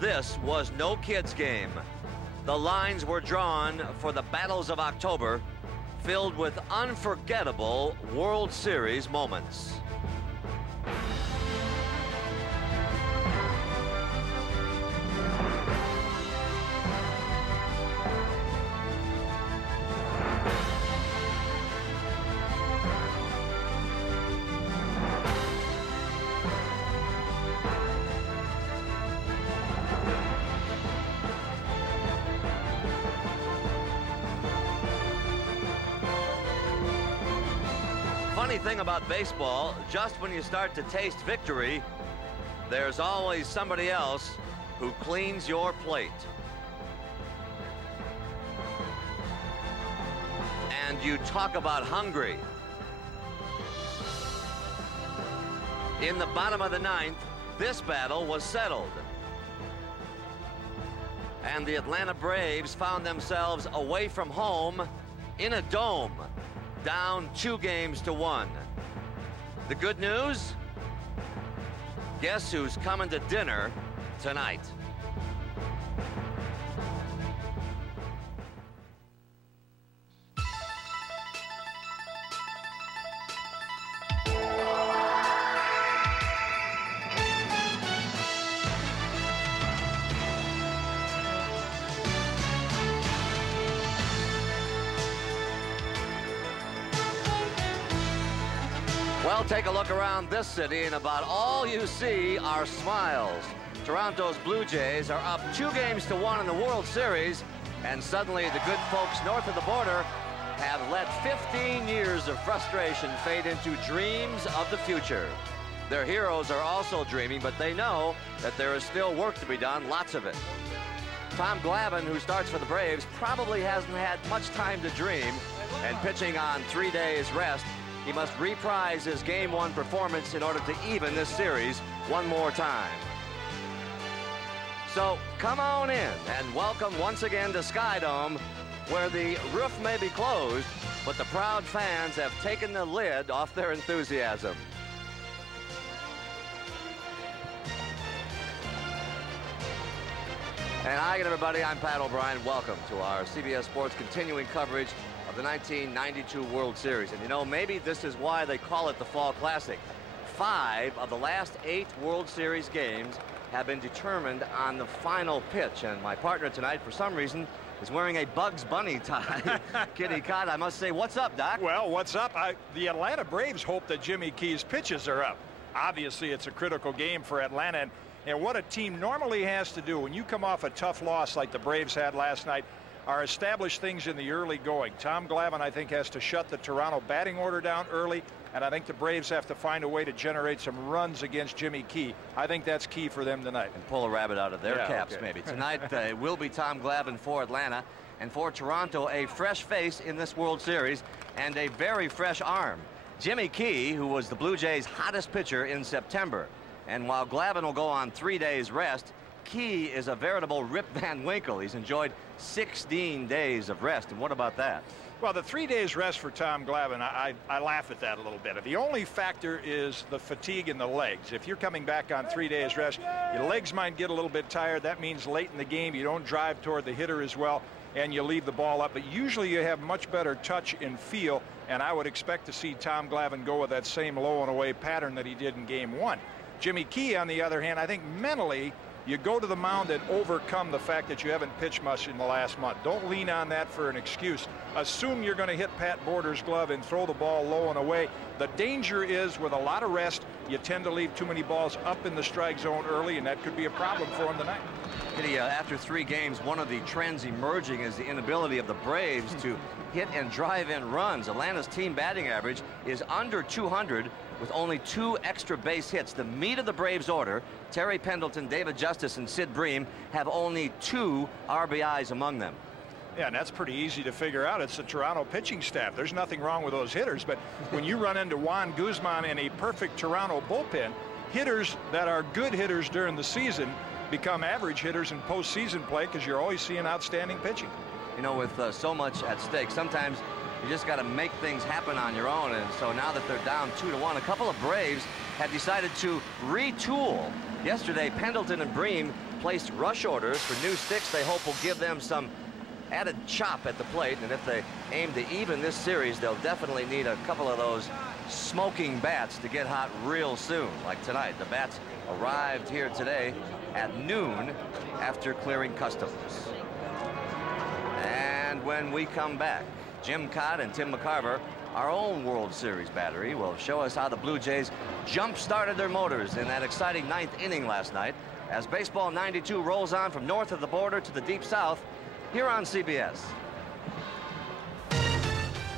This was no kids' game. The lines were drawn for the battles of October, filled with unforgettable World Series moments. Funny thing about baseball, just when you start to taste victory, there's always somebody else who cleans your plate. And you talk about hungry. In the bottom of the ninth, this battle was settled. And the Atlanta Braves found themselves away from home in a dome, down 2-1. The good news? Guess who's coming to dinner tonight? Well, take a look around this city, and about all you see are smiles. Toronto's Blue Jays are up 2-1 in the World Series, and suddenly the good folks north of the border have let 15 years of frustration fade into dreams of the future. Their heroes are also dreaming, but they know that there is still work to be done, lots of it. Tom Glavine, who starts for the Braves, probably hasn't had much time to dream, and pitching on 3 days rest, he must reprise his Game 1 performance in order to even this series one more time. So come on in and welcome once again to Sky Dome, where the roof may be closed, but the proud fans have taken the lid off their enthusiasm. And hi again, everybody. I'm Pat O'Brien. Welcome to our CBS Sports continuing coverage of the 1992 World Series. And you know, maybe this is why they call it the Fall Classic. 5 of the last 8 World Series games have been determined on the final pitch. And my partner tonight, for some reason, is wearing a Bugs Bunny tie. Kitty Cott, I must say, what's up, Doc? Well, what's up? The Atlanta Braves hope that Jimmy Key's pitches are up. Obviously, it's a critical game for Atlanta. And what a team normally has to do when you come off a tough loss like the Braves had last night are establish things in the early going. Tom Glavine, I think, has to shut the Toronto batting order down early, and I think the Braves have to find a way to generate some runs against Jimmy Key. I think that's key for them tonight. And pull a rabbit out of their caps, okay. Maybe. Tonight it will be Tom Glavine for Atlanta, and for Toronto, a fresh face in this World Series and a very fresh arm. Jimmy Key, who was the Blue Jays' hottest pitcher in September. And while Glavine will go on 3 days rest, Key is a veritable Rip Van Winkle. He's enjoyed 16 days of rest. And what about that? Well, the 3 days rest for Tom Glavine, I laugh at that a little bit. The only factor is the fatigue in the legs. If you're coming back on 3 days rest, your legs might get a little bit tired. That means late in the game you don't drive toward the hitter as well, and you leave the ball up. But usually you have much better touch and feel, and I would expect to see Tom Glavine go with that same low and away pattern that he did in Game 1. Jimmy Key, on the other hand, I think mentally you go to the mound and overcome the fact that you haven't pitched much in the last month. Don't lean on that for an excuse. Assume you're going to hit Pat Border's glove and throw the ball low and away. The danger is with a lot of rest, you tend to leave too many balls up in the strike zone early, and that could be a problem for him tonight. Kitty, after 3 games, one of the trends emerging is the inability of the Braves to hit and drive in runs. Atlanta's team batting average is under 200 with only 2 extra base hits. The meat of the Braves order, Terry Pendleton, David Justice, and Sid Bream, have only 2 RBIs among them. Yeah, and that's pretty easy to figure out. It's the Toronto pitching staff. There's nothing wrong with those hitters, but when you run into Juan Guzman in a perfect Toronto bullpen, hitters that are good hitters during the season become average hitters in postseason play because you're always seeing outstanding pitching. You know, with so much at stake, sometimes you just got to make things happen on your own. And so now that they're down 2-1, a couple of Braves have decided to retool. Yesterday, Pendleton and Bream placed rush orders for new sticks they hope will give them some added chop at the plate, and if they aim to even this series, they'll definitely need a couple of those smoking bats to get hot real soon, like tonight. The bats arrived here today at noon after clearing customs. And when we come back, Jim Cott and Tim McCarver, our own World Series battery, will show us how the Blue Jays jump-started their motors in that exciting 9th inning last night as Baseball 92 rolls on from north of the border to the deep south here on CBS.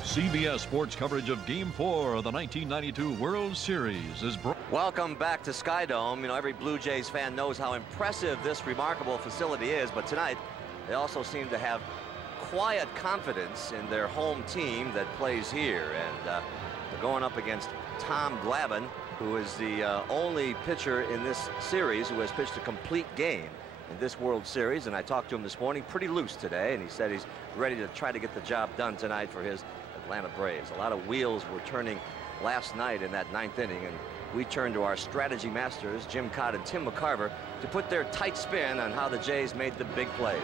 CBS Sports coverage of Game 4 of the 1992 World Series is brought. Welcome back to Skydome. You know, every Blue Jays fan knows how impressive this remarkable facility is, but tonight they also seem to have quiet confidence in their home team that plays here, and they're going up against Tom Glavine, who is the only pitcher in this series who has pitched a complete game in this World Series. And I talked to him this morning, pretty loose today, and he said he's ready to try to get the job done tonight for his Atlanta Braves. A lot of wheels were turning last night in that 9th inning, and we turn to our strategy masters, Jim Cott and Tim McCarver, to put their tight spin on how the Jays made the big plays.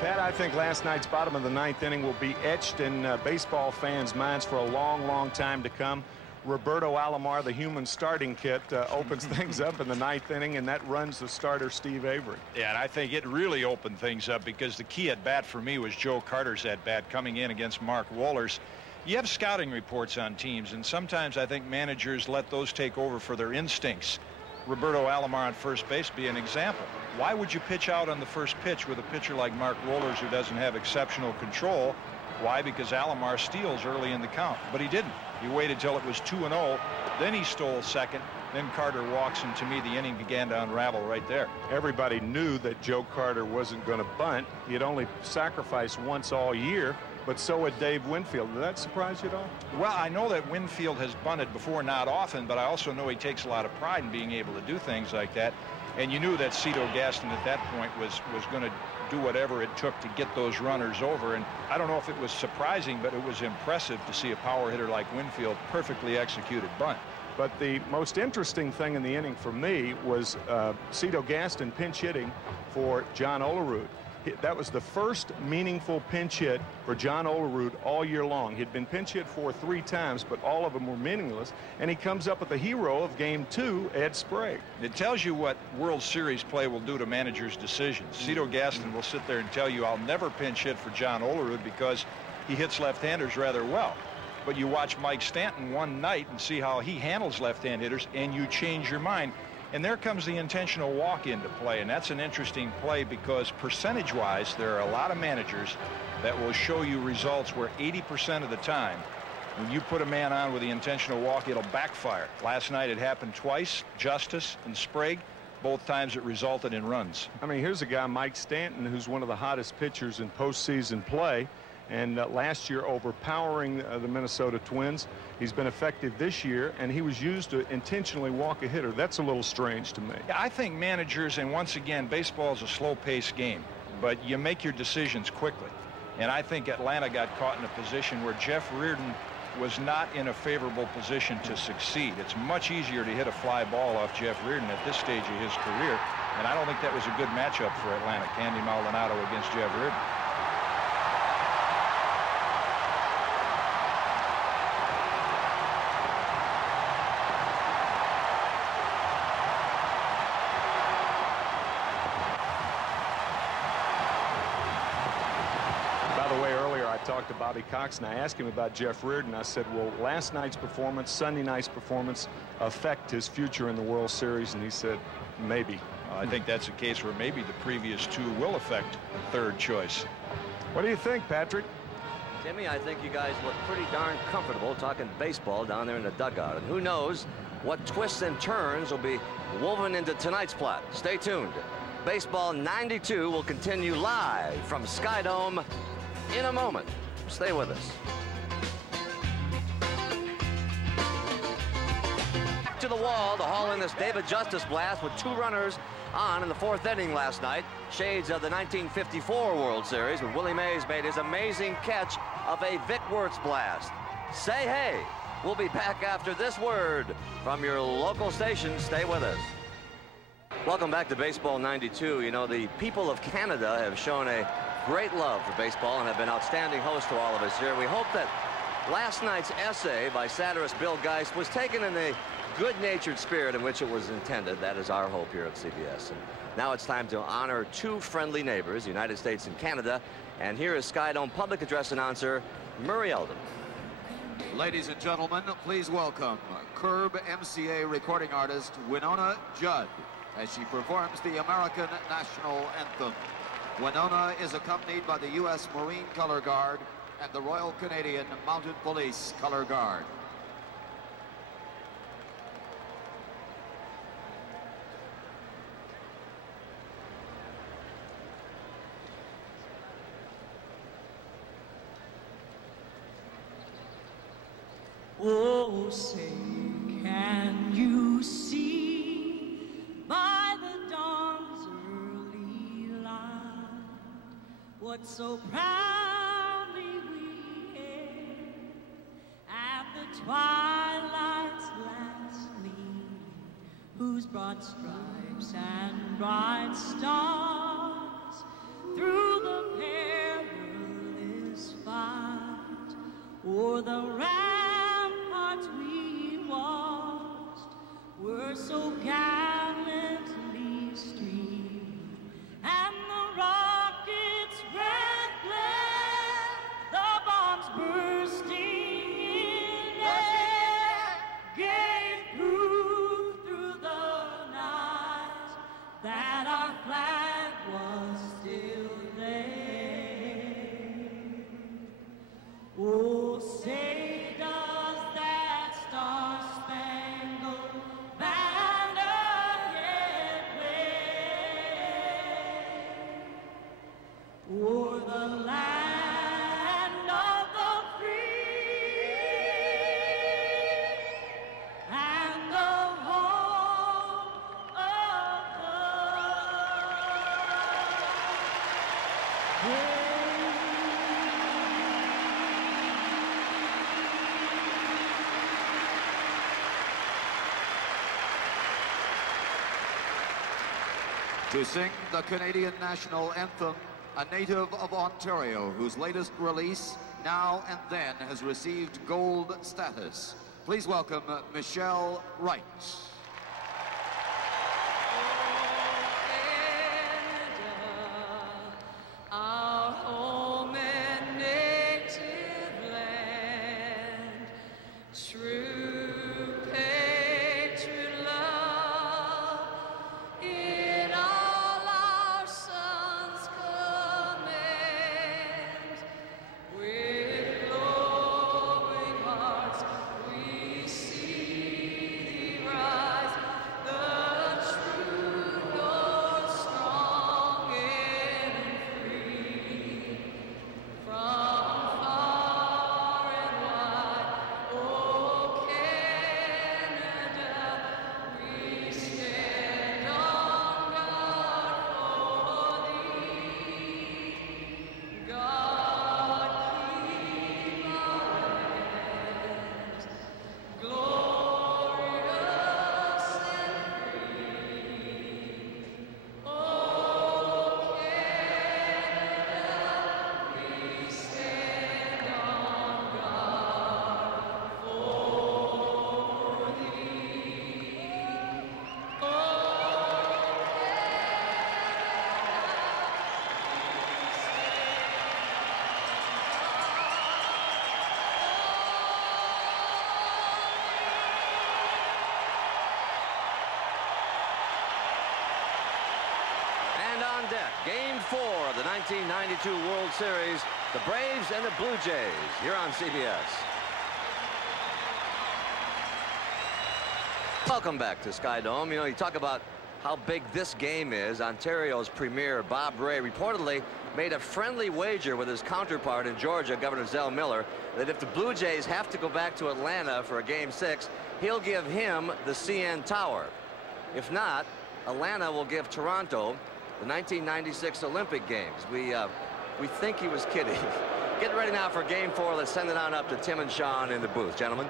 Pat, I think last night's bottom of the 9th inning will be etched in baseball fans' minds for a long, long time to come. Roberto Alomar, the human starting kit, opens things up in the 9th inning, and that runs the starter Steve Avery. Yeah, and I think it really opened things up because the key at bat for me was Joe Carter's at bat coming in against Mark Wohlers. You have scouting reports on teams, and sometimes I think managers let those take over for their instincts. Roberto Alomar on first base be an example. Why would you pitch out on the first pitch with a pitcher like Mark Wohlers who doesn't have exceptional control? Why? Because Alomar steals early in the count, but he didn't. He waited till it was 2-0, then he stole second, then Carter walks, and to me the inning began to unravel right there. Everybody knew that Joe Carter wasn't going to bunt. He had only sacrificed once all year, but so had Dave Winfield. Did that surprise you at all? Well, I know that Winfield has bunted before, not often, but I also know he takes a lot of pride in being able to do things like that. And you knew that Cito Gaston at that point was going to do whatever it took to get those runners over. And I don't know if it was surprising, but it was impressive to see a power hitter like Winfield perfectly executed bunt. But the most interesting thing in the inning for me was Cito Gaston pinch hitting for John Olerud. That was the first meaningful pinch hit for John Olerud all year long. He'd been pinch hit for 3 times, but all of them were meaningless. And he comes up with the hero of Game 2, Ed Sprague. It tells you what World Series play will do to managers' decisions. Cito Gaston will sit there and tell you, I'll never pinch hit for John Olerud because he hits left-handers rather well. But you watch Mike Stanton one night and see how he handles left-hand hitters, and you change your mind. And there comes the intentional walk into play, and that's an interesting play because percentage-wise, there are a lot of managers that will show you results where 80% of the time, when you put a man on with the intentional walk, it'll backfire. Last night it happened twice, Justice and Sprague. Both times it resulted in runs. I mean, here's a guy, Mike Stanton, who's one of the hottest pitchers in postseason play. And last year overpowering the Minnesota Twins. He's been effective this year, and he was used to intentionally walk a hitter. That's a little strange to me. Yeah, I think managers, and once again, baseball is a slow-paced game, but you make your decisions quickly. And I think Atlanta got caught in a position where Jeff Reardon was not in a favorable position to succeed. It's much easier to hit a fly ball off Jeff Reardon at this stage of his career, and I don't think that was a good matchup for Atlanta. Candy Maldonado against Jeff Reardon. Talked to Bobby Cox, and I asked him about Jeff Reardon. I said, will last night's performance, Sunday night's performance, affect his future in the World Series? And he said, maybe. I think that's a case where maybe the previous 2 will affect the third choice. What do you think, Patrick? Timmy, I think you guys look pretty darn comfortable talking baseball down there in the dugout. And who knows what twists and turns will be woven into tonight's plot. Stay tuned. Baseball 92 will continue live from Skydome in a moment. Stay with us. Back to the wall to haul in this David Justice blast with 2 runners on in the 4th inning last night. Shades of the 1954 World Series when Willie Mays made his amazing catch of a Vic Wertz blast. Say hey. We'll be back after this word from your local station. Stay with us. Welcome back to Baseball 92. You know, the people of Canada have shown a great love for baseball and have been outstanding hosts to all of us here. We hope that last night's essay by satirist Bill Geist was taken in the good-natured spirit in which it was intended. That is our hope here at CBS. And now it's time to honor two friendly neighbors, the United States and Canada. And here is Sky Dome public address announcer Murray Eldon. Ladies and gentlemen, please welcome Curb MCA recording artist Winona Judd as she performs the American National Anthem. Winona is accompanied by the U.S. Marine Color Guard and the Royal Canadian Mounted Police Color Guard. Oh, say, can you see by the dawn's early light what so proudly we hailed at the twilight's last gleam, whose broad stripes and bright stars through the perilous fight o'er the ramparts we watched were so gallantly streamed, and the rockets' red glare, the bombs bursting in air, gave proof through the night that our flag was still there. Oh, say does that star-spangled banner yet wave o'er the land of the free and the home of the brave? To sing the Canadian National Anthem, a native of Ontario whose latest release, Now and Then, has received gold status. Please welcome Michelle Wright. Our home and native land, true patriot love, in all our sons' command, with glowing hearts we see thee rise, the true North, strong and free, from far and wide, oh Canada, we stand on guard for thee. God keep our land glorious and free. Oh Canada, we stand on guard for thee. And on deck, Game 4 of the 1992 World Series, the Braves and the Blue Jays, here on CBS. Welcome back to Sky Dome. You know, you talk about how big this game is. Ontario's premier, Bob Ray, reportedly made a friendly wager with his counterpart in Georgia, Governor Zell Miller, that if the Blue Jays have to go back to Atlanta for a Game 6, he'll give him the CN Tower. If not, Atlanta will give Toronto the 1996 Olympic Games. We think he was kidding. Getting ready now for Game 4. Let's send it on up to Tim and Sean in the booth. Gentlemen.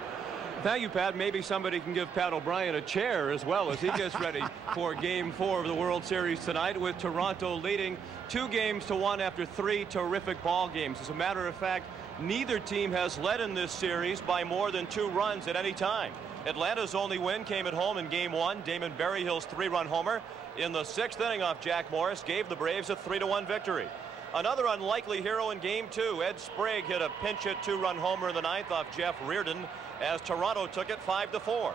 Thank you, Pat. Maybe somebody can give Pat O'Brien a chair as well as he gets ready for Game 4 of the World Series tonight, with Toronto leading 2-1 after 3 terrific ball games. As a matter of fact, neither team has led in this series by more than 2 runs at any time. Atlanta's only win came at home in Game 1. Damon Berryhill's 3-run homer in the 6th inning off Jack Morris gave the Braves a 3-1 victory. Another unlikely hero in Game 2, Ed Sprague hit a pinch hit 2-run homer in the 9th off Jeff Reardon as Toronto took it 5-4.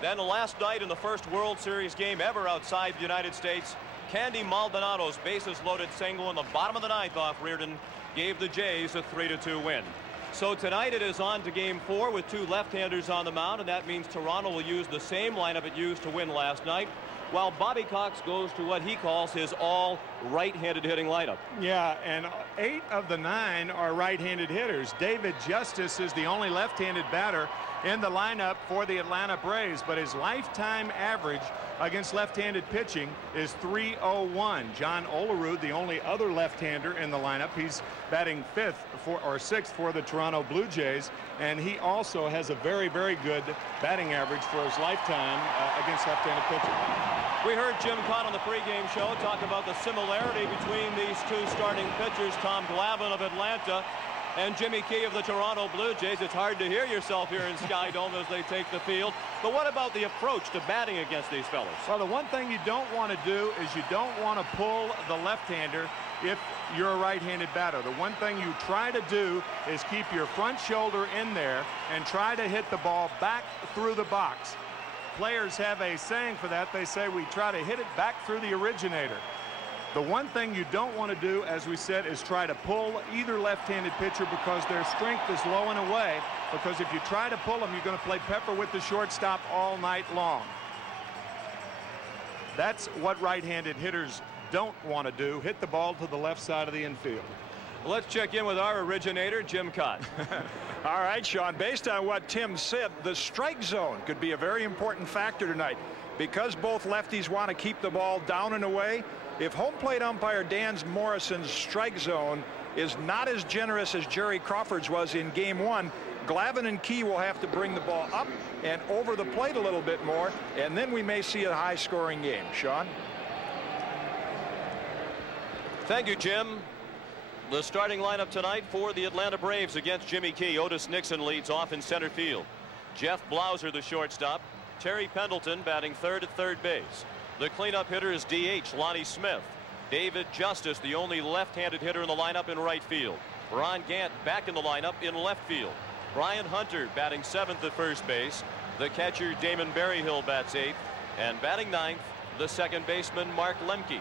Then last night in the first World Series game ever outside the United States, Candy Maldonado's bases loaded single in the bottom of the 9th off Reardon gave the Jays a 3-2 win. So tonight it is on to Game 4 with 2 left-handers on the mound, and that means Toronto will use the same lineup it used to win last night, while Bobby Cox goes to what he calls his all right-handed hitting lineup. Yeah, and 8 of the 9 are right-handed hitters. David Justice is the only left-handed batter in the lineup for the Atlanta Braves, but his lifetime average against left-handed pitching is .301. John Olerud, the only other left-hander in the lineup, he's batting 5th or 6th for the Toronto Blue Jays, and he also has a very, very good batting average for his lifetime against left-handed pitching. We heard Jim Cott on the pregame show talk about the similarity between these 2 starting pitchers, Tom Glavine of Atlanta and Jimmy Key of the Toronto Blue Jays. It's hard to hear yourself here in Sky Dome as they take the field. But what about the approach to batting against these fellas? Well, the one thing you don't want to do is you don't want to pull the left-hander if you're a right-handed batter. The one thing you try to do is keep your front shoulder in there and try to hit the ball back through the box. Players have a saying for that. They say we try to hit it back through the originator. The one thing you don't want to do, as we said, is try to pull either left-handed pitcher because their strength is low and away. Because if you try to pull them, you're going to play pepper with the shortstop all night long. That's what right-handed hitters don't want to do, hit the ball to the left side of the infield. Let's check in with our originator, Jim Cott. All right, Sean, based on what Tim said, the strike zone could be a very important factor tonight. Because both lefties want to keep the ball down and away, if home plate umpire Dan Morrison's strike zone is not as generous as Jerry Crawford's was in Game 1, Glavine and Key will have to bring the ball up and over the plate a little bit more, and then we may see a high-scoring game. Sean? Thank you, Jim. The starting lineup tonight for the Atlanta Braves against Jimmy Key. Otis Nixon leads off in center field. Jeff Blauser, the shortstop. Terry Pendleton batting 3rd at 3rd base. The cleanup hitter is DH Lonnie Smith. David Justice, the only left-handed hitter in the lineup, in right field. Ron Gant back in the lineup in left field. Brian Hunter batting 7th at first base. The catcher Damon Berryhill bats 8th, and batting 9th, the second baseman Mark Lemke.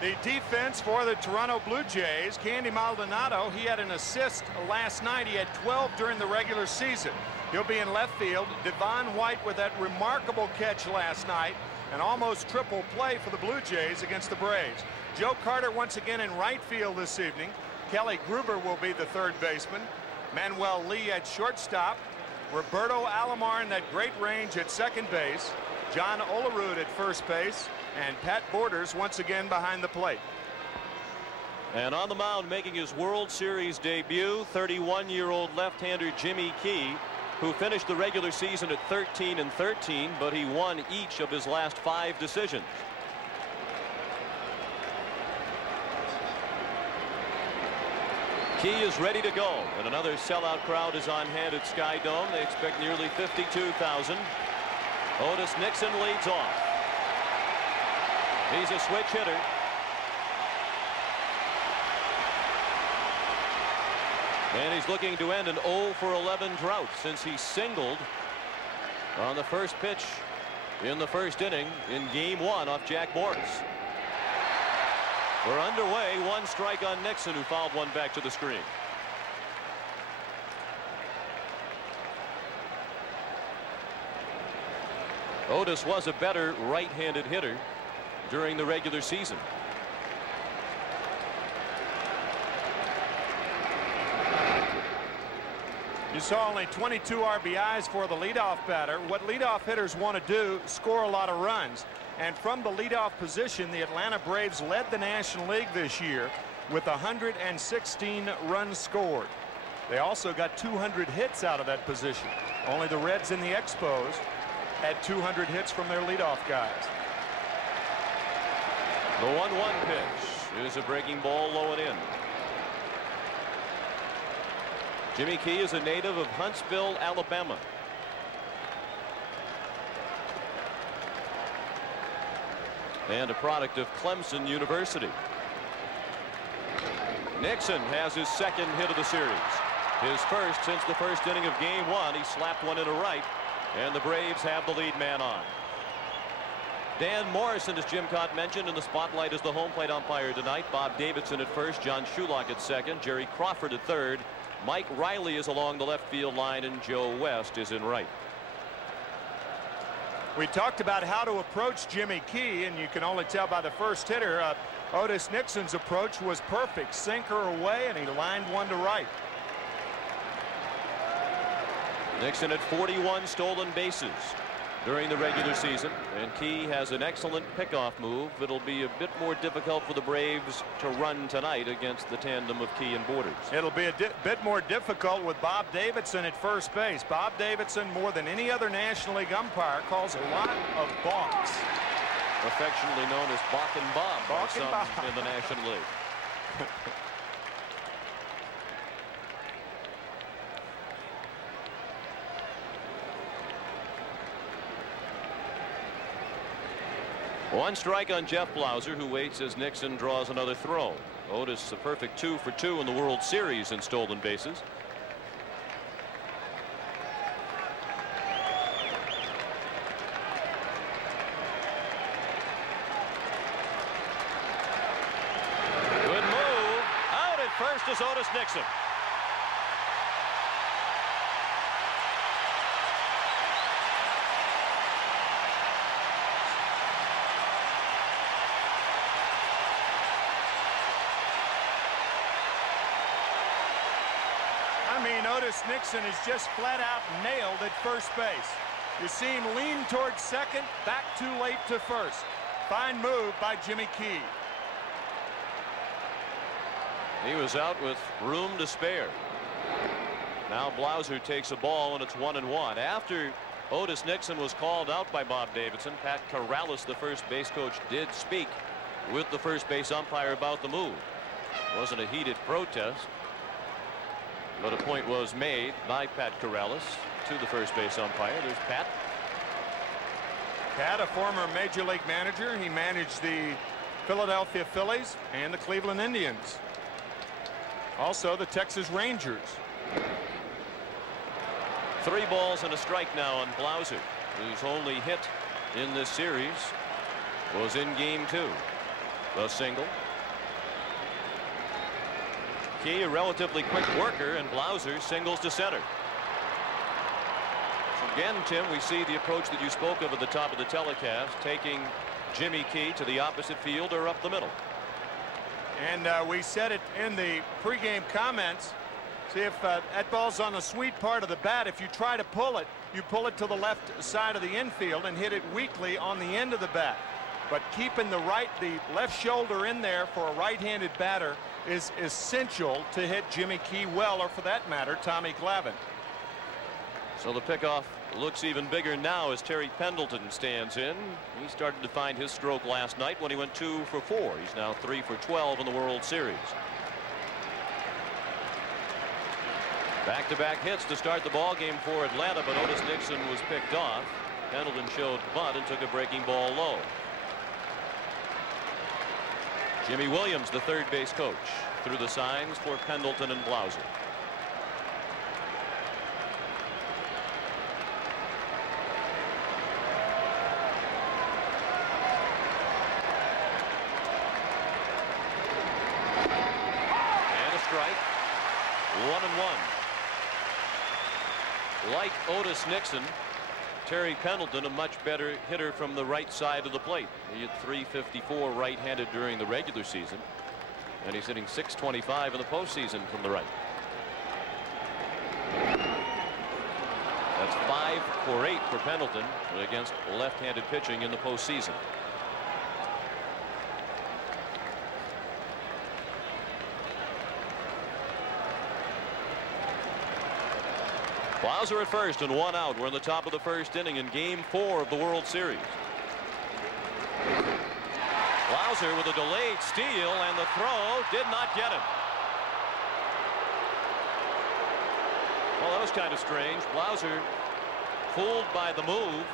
The defense for the Toronto Blue Jays, Candy Maldonado, he had an assist last night. He had 12 during the regular season. He'll be in left field. Devon White with that remarkable catch last night, an almost triple play for the Blue Jays against the Braves. Joe Carter once again in right field this evening. Kelly Gruber will be the 3rd baseman. Manuel Lee at shortstop. Roberto Alomar in that great range at 2nd base. John Olerud at 1st base. And Pat Borders once again behind the plate. And on the mound making his World Series debut, 31-year-old left-hander Jimmy Key, who finished the regular season at 13-13, but he won each of his last 5 decisions. Key is ready to go, and another sellout crowd is on hand at Sky Dome. They expect nearly 52,000. Otis Nixon leads off. He's a switch hitter. And he's looking to end an 0-for-11 drought since he singled on the first pitch in the first inning in Game 1 off Jack Morris. We're underway. 1 strike on Nixon, who fouled one back to the screen. Otis was a better right-handed hitter during the regular season. You saw only 22 RBIs for the leadoff batter. What leadoff hitters want to do, score a lot of runs. And from the leadoff position, the Atlanta Braves led the National League this year with 116 runs scored. They also got 200 hits out of that position. Only the Reds in the Expos had 200 hits from their leadoff guys. The 1-1 pitch is a breaking ball low and in. Jimmy Key is a native of Huntsville, Alabama. And a product of Clemson University. Nixon has his second hit of the series. His first since the first inning of game 1. He slapped one into right, and the Braves have the lead man on. Dan Morrison, as Jim Cott mentioned, in the spotlight as the home plate umpire tonight. Bob Davidson at first, John Shulock at second, Jerry Crawford at third. Mike Riley is along the left field line, and Joe West is in right. We talked about how to approach Jimmy Key, and you can only tell by the first hitter. Otis Nixon's approach was perfect. Sinker away, and he lined one to right. Nixon at 41 stolen bases during the regular season, and Key has an excellent pickoff move. It'll be a bit more difficult for the Braves to run tonight against the tandem of Key and Borders. It'll be a bit more difficult with Bob Davidson at first base. Bob Davidson, more than any other National League umpire, calls a lot of balks. Affectionately known as Bach and Bob by Bach and some Bob. in the National League. One strike on Jeff Blauser, who waits as Nixon draws another throw. Otis a perfect 2 for 2 in the World Series in stolen bases. Good move. Out at first is Otis Nixon. I mean, Otis Nixon is just flat out nailed at first base. You see him lean towards second, back too late to first. Fine move by Jimmy Key. He was out with room to spare. Now Blauser takes a ball, and it's 1-1. After Otis Nixon was called out by Bob Davidson, Pat Corrales, the first base coach, did speak with the first base umpire about the move. It wasn't a heated protest, but a point was made by Pat Corrales to the first base umpire. There's Pat. Pat, a former Major League manager. He managed the Philadelphia Phillies and the Cleveland Indians. Also the Texas Rangers. 3 balls and a strike now on Blauser, whose only hit in this series was in game 2. A single. Key, a relatively quick worker, and Blauser singles to center. Again, Tim, we see the approach that you spoke of at the top of the telecast, taking Jimmy Key to the opposite field or up the middle. And we said it in the pregame comments. See, if that ball's on the sweet part of the bat, if you try to pull it, you pull it to the left side of the infield and hit it weakly on the end of the bat. But keeping the left shoulder in there for a right-handed batter is essential to hit Jimmy Key well, or for that matter, Tommy Glavine. So the pickoff looks even bigger now as Terry Pendleton stands in. He started to find his stroke last night when he went 2 for 4. He's now 3 for 12 in the World Series. Back-to-back hits to start the ball game for Atlanta, but Otis Nixon was picked off. Pendleton showed bunt and took a breaking ball low. Jimmy Williams, the third base coach, threw the signs for Pendleton and Blauser. And a strike. 1-1. Like Otis Nixon, Terry Pendleton, a much better hitter from the right side of the plate. He hit .354 right-handed during the regular season, and he's hitting .625 in the postseason from the right. That's 5 for 8 for Pendleton against left-handed pitching in the postseason. Blauser at first and 1 out. We're in the top of the first inning in Game 4 of the World Series. Blauser with a delayed steal, and the throw did not get him. Well, that was kind of strange. Blauser, fooled by the move,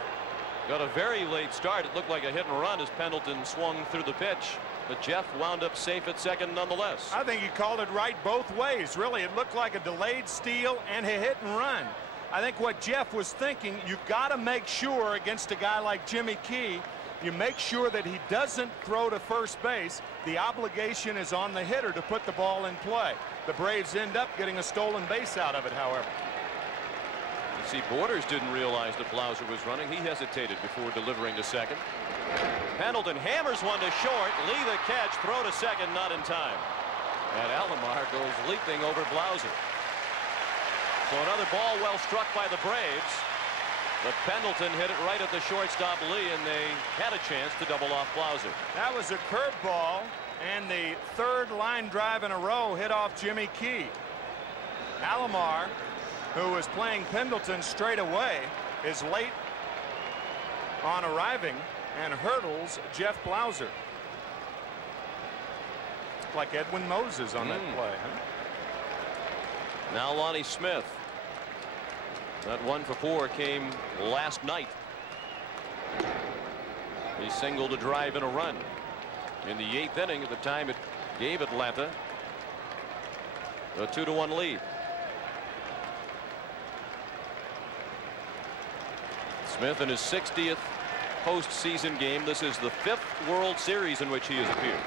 got a very late start. It looked like a hit and run as Pendleton swung through the pitch, but Jeff wound up safe at second nonetheless. I think he called it right both ways. Really, it looked like a delayed steal and a hit and run. I think what Jeff was thinking, you've got to make sure against a guy like Jimmy Key, you make sure that he doesn't throw to first base. The obligation is on the hitter to put the ball in play. The Braves end up getting a stolen base out of it, however. You see, Borders didn't realize that Blauser was running. He hesitated before delivering to second. Pendleton hammers one to short. Lee the catch, throw to second, not in time. And Alomar goes leaping over Blauser. So another ball well struck by the Braves. But Pendleton hit it right at the shortstop Lee, and they had a chance to double off Blauser. That was a curveball, and the third line drive in a row hit off Jimmy Key. Alomar, who was playing Pendleton straight away, is late on arriving and hurdles Jeff Blauser. Like Edwin Moses on that play. Huh? Now Lonnie Smith. That 1 for 4 came last night. He singled a drive and a run in the 8th inning. At the time it gave Atlanta a 2-1 lead. Smith in his 60th postseason game. This is the 5th World Series in which he has appeared.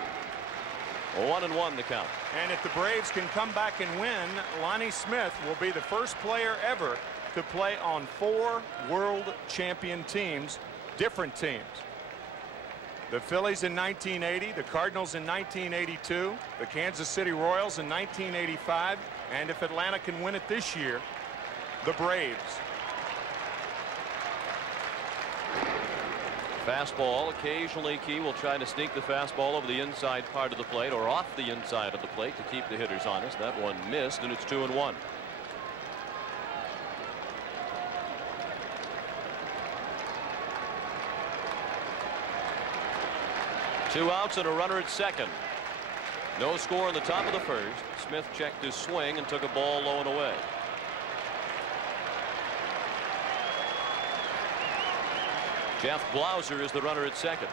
1-1 the count. And if the Braves can come back and win, Lonnie Smith will be the first player ever to play on 4 world champion teams, different teams. The Phillies in 1980, the Cardinals in 1982, the Kansas City Royals in 1985, and if Atlanta can win it this year, the Braves. Fastball. Occasionally Key will try to sneak the fastball over the inside part of the plate or off the inside of the plate to keep the hitters honest. That one missed, and it's 2-1. Two outs and a runner at second. No score in the top of the first. Smith checked his swing and took a ball low and away. Jeff Blauser is the runner at second.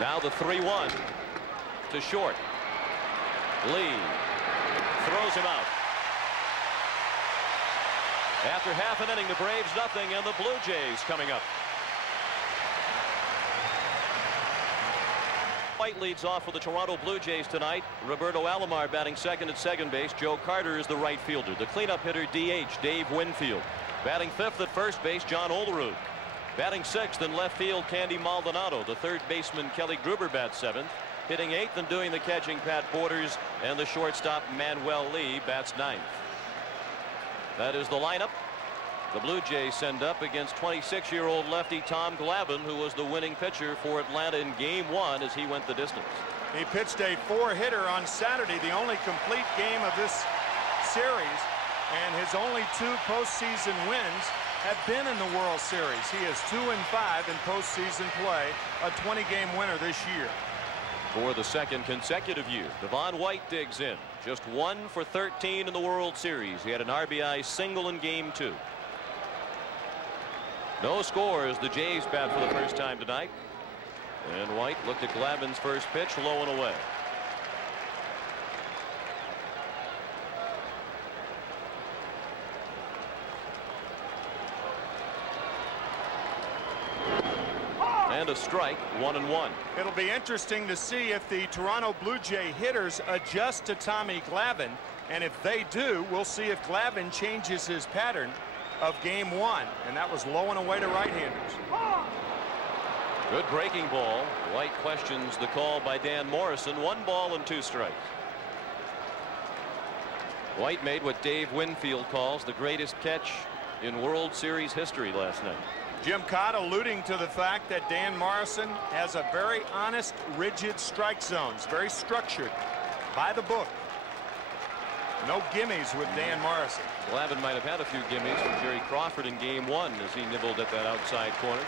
Now the 3-1 to short. Lee throws him out. After half an inning, the Braves nothing, and the Blue Jays coming up. White leads off for the Toronto Blue Jays tonight. Roberto Alomar batting second at second base. Joe Carter is the right fielder. The cleanup hitter DH Dave Winfield. Batting fifth at first base John Olerud. Batting sixth in left field Candy Maldonado. The third baseman Kelly Gruber bats seventh. Hitting eighth and doing the catching Pat Borders, and the shortstop Manuel Lee bats ninth. That is the lineup. The Blue Jays send up against 26-year-old lefty Tom Glavine, who was the winning pitcher for Atlanta in Game 1 as he went the distance. He pitched a 4-hitter on Saturday, the only complete game of this series, and his only 2 postseason wins have been in the World Series. He is 2-5 in postseason play, a 20-game winner this year. For the second consecutive year, Devon White digs in. Just 1 for 13 in the World Series. He had an RBI single in Game 2. No scores. The Jays bat for the first time tonight. And White looked at Glavine's first pitch, low and away. And a strike, 1-1. It'll be interesting to see if the Toronto Blue Jay hitters adjust to Tommy Glavine, and if they do, we'll see if Glavine changes his pattern of Game 1, and that was low and away to right-handers. Good breaking ball. White questions the call by Dan Morrison. 1 ball and 2 strikes. White made what Dave Winfield calls the greatest catch in World Series history last night. Jim Cott alluding to the fact that Dan Morrison has a very honest, rigid strike zones, very structured, by the book. No gimmies with Dan Morrison. Glavine might have had a few gimmies from Jerry Crawford in game 1 as he nibbled at that outside corner.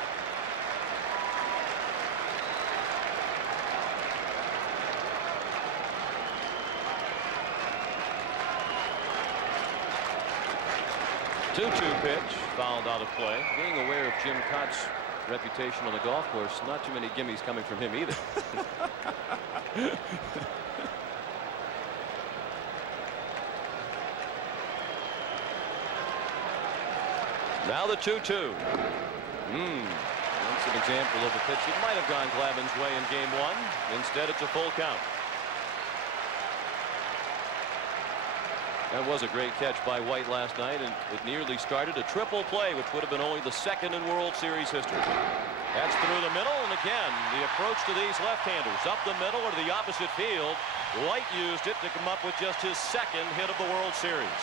Two-two pitch, fouled out of play. Being aware of Jim Cott's reputation on the golf course, not too many gimmies coming from him either. Now the 2-2. That's an example of a pitch that might have gone Glavine's way in game 1. Instead, it's a full count. That was a great catch by White last night, and it nearly started a triple play, which would have been only the second in World Series history. That's through the middle, and again, the approach to these left-handers up the middle or to the opposite field. White used it to come up with just his second hit of the World Series.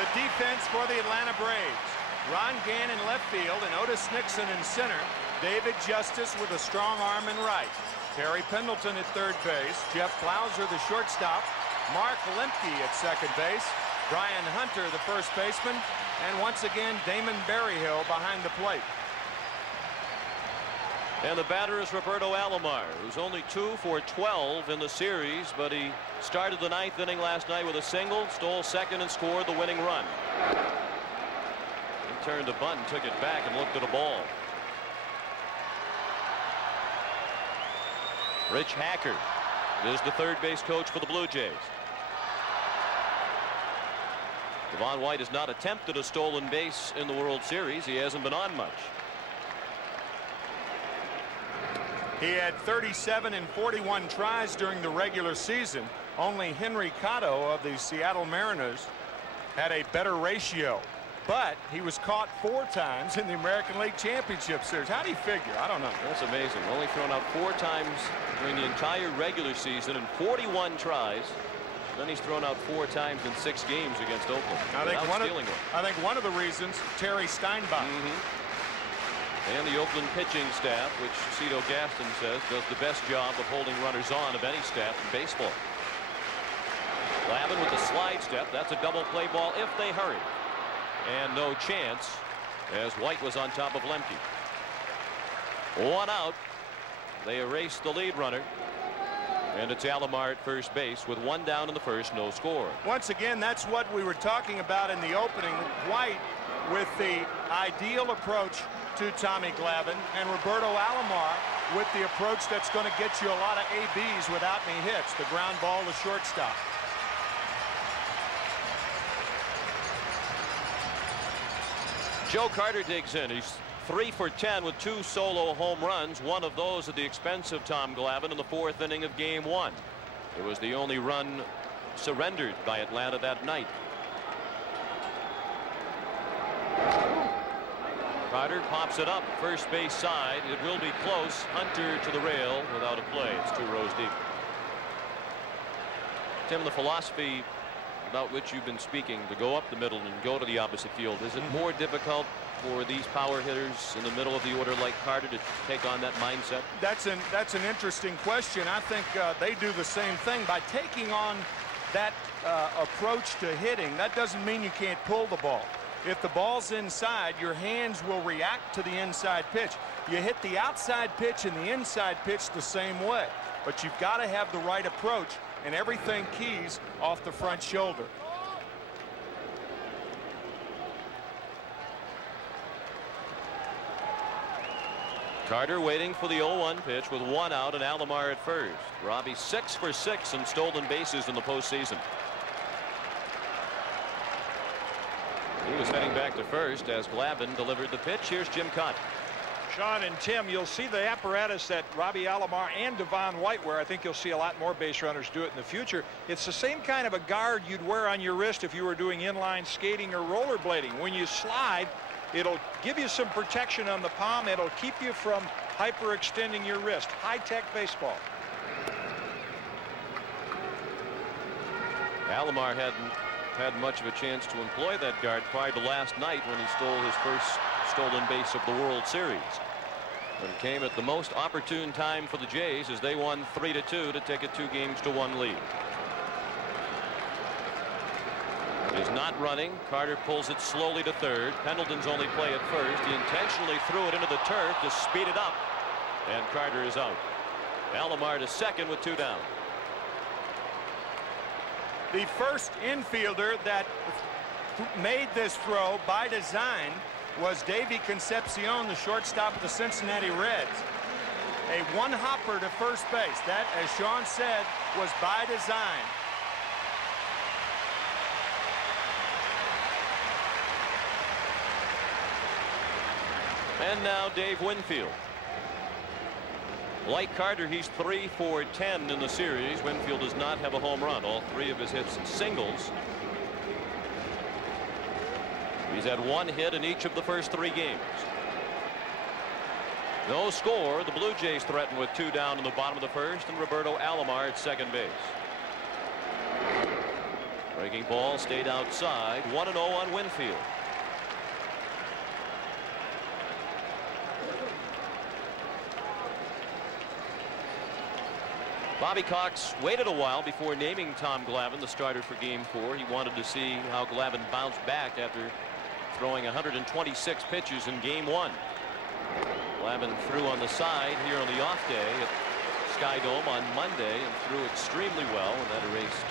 The defense for the Atlanta Braves. Ron Gann in left field and Otis Nixon in center. David Justice with a strong arm in right. Terry Pendleton at third base. Jeff Plauser, the shortstop. Mark Lemke at second base. Brian Hunter, the first baseman. And once again, Damon Berryhill behind the plate. And the batter is Roberto Alomar, who's only 2 for 12 in the series, but he started the 9th inning last night with a single, stole second, and scored the winning run. He turned a bunt and took it back and looked at a ball. Rich Hacker is the third base coach for the Blue Jays. Devon White has not attempted a stolen base in the World Series. He hasn't been on much. He had 37 and 41 tries during the regular season. Only Henry Cotto of the Seattle Mariners had a better ratio. But he was caught 4 times in the American League Championship Series. How do you figure? I don't know. That's amazing. Only thrown out 4 times during the entire regular season and 41 tries. Then he's thrown out 4 times in 6 games against Oakland. I think one of the reasons, Terry Steinbach. And the Oakland pitching staff, which Cito Gaston says does the best job of holding runners on of any staff in baseball. Glavine with the slide step. That's a double play ball if they hurry. And no chance as White was on top of Lemke. 1 out. They erase the lead runner. And it's Alomar at first base with 1 down in the first, no score. Once again, that's what we were talking about in the opening. White with the ideal approach to Tommy Glavine, and Roberto Alomar with the approach that's going to get you a lot of ABs without any hits. The ground ball to shortstop. Joe Carter digs in. He's 3 for 10 with 2 solo home runs, one of those at the expense of Tom Glavine in the 4th inning of game 1. It was the only run surrendered by Atlanta that night. Carter pops it up first base side. It will be close. Hunter to the rail without a play. It's 2 rows deep. Tim, the philosophy about which you've been speaking, to go up the middle and go to the opposite field, is it more difficult for these power hitters in the middle of the order like Carter to take on that mindset? That's an interesting question. I think they do the same thing by taking on that approach to hitting. That doesn't mean you can't pull the ball. If the ball's inside, your hands will react to the inside pitch. You hit the outside pitch and the inside pitch the same way, but you've got to have the right approach, and everything keys off the front shoulder. Carter waiting for the 0-1 pitch with 1 out and Alomar at first. Robbie 6 for 6 in stolen bases in the postseason. He was heading back to first as Glavine delivered the pitch. Here's Jim Cott. Sean and Tim, you'll see the apparatus that Robbie Alomar and Devon White wear. I think you'll see a lot more base runners do it in the future. It's the same kind of a guard you'd wear on your wrist if you were doing inline skating or rollerblading. When you slide, it'll give you some protection on the palm. It'll keep you from hyperextending your wrist. High-tech baseball. Alomar hadn't had much of a chance to employ that guard prior to last night when he stole his first stolen base of the World Series. But it came at the most opportune time for the Jays as they won 3-2 to take a 2-games-to-1 lead. It is not running. Carter pulls it slowly to third. Pendleton's only play at first. He intentionally threw it into the turf to speed it up. And Carter is out. Alomar to second with 2 down. The first infielder that made this throw by design was Davy Concepcion, the shortstop of the Cincinnati Reds. A one-hopper to first base. That, as Sean said, was by design. And now Dave Winfield. Like Carter, he's 3 for 10 in the series. Winfield does not have a home run. All 3 of his hits singles. He's had 1 hit in each of the first 3 games. No score. The Blue Jays threaten with 2 down in the bottom of the first, and Roberto Alomar at second base. Breaking ball stayed outside. 1-0 on Winfield. Bobby Cox waited a while before naming Tom Glavine the starter for Game 4. He wanted to see how Glavine bounced back after throwing 126 pitches in Game 1. Glavine threw on the side here on the off day at Sky Dome on Monday and threw extremely well, and that erased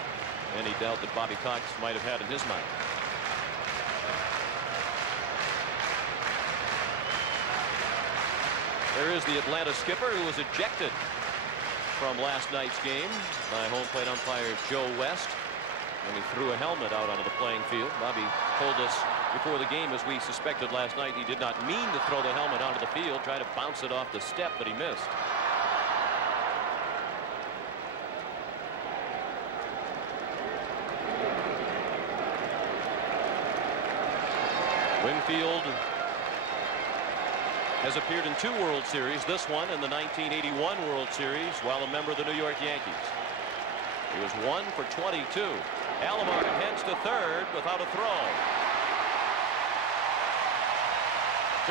any doubt that Bobby Cox might have had in his mind. There is the Atlanta skipper who was ejected from last night's game by home plate umpire Joe West when he threw a helmet out onto the playing field. Bobby told us before the game, as we suspected last night, he did not mean to throw the helmet onto the field, tried to bounce it off the step, but he missed. Winfield has appeared in 2 World Series, this one in the 1981 World Series while a member of the New York Yankees. He was 1 for 22. Alomar heads to third without a throw.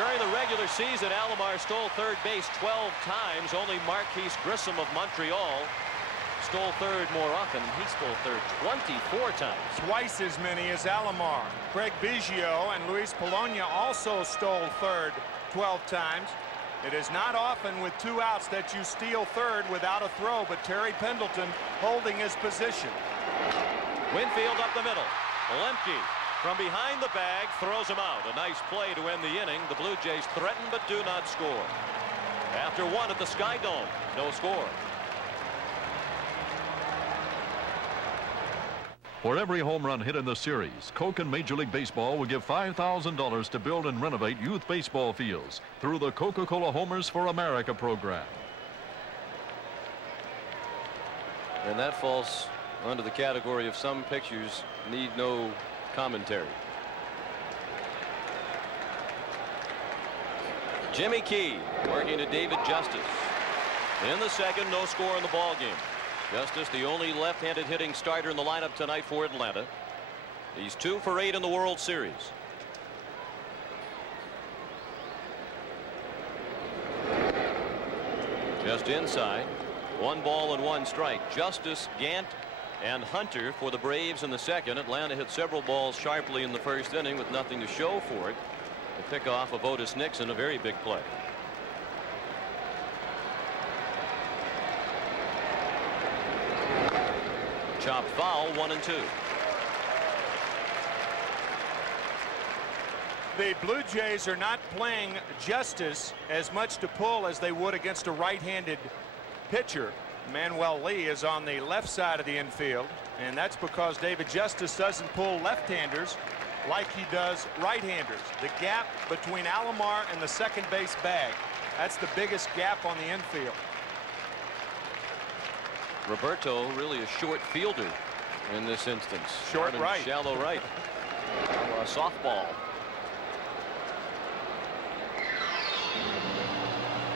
During the regular season, Alomar stole third base 12 times. Only Marquise Grissom of Montreal stole third more often. He stole third 24 times. Twice as many as Alomar. Craig Biggio and Luis Polonia also stole third 12 times. It is not often with 2 outs that you steal third without a throw, but Terry Pendleton holding his position. Winfield up the middle. Lemke from behind the bag throws him out. A nice play to end the inning. The Blue Jays threaten but do not score. After 1 at the Sky Dome, no score. For every home run hit in the series, Coke and Major League Baseball will give $5,000 to build and renovate youth baseball fields through the Coca-Cola Homers for America program. And that falls under the category of some pictures need no commentary. Jimmy Key working to David Justice. In the second, no score in the ball game. Justice, the only left-handed hitting starter in the lineup tonight for Atlanta. He's 2 for 8 in the World Series. Just inside. 1 ball and 1 strike. Justice, Gant, and Hunter for the Braves in the second. Atlanta hit several balls sharply in the first inning with nothing to show for it. The pickoff of Otis Nixon, a very big play. Chop foul, 1-2. The Blue Jays are not playing Justice as much to pull as they would against a right-handed pitcher. Manuel Lee is on the left side of the infield, and that's because David Justice doesn't pull left-handers like he does right-handers. The gap between Alomar and the second base bag, that's the biggest gap on the infield. Roberto really a short fielder in this instance. Short right. Shallow right. A softball.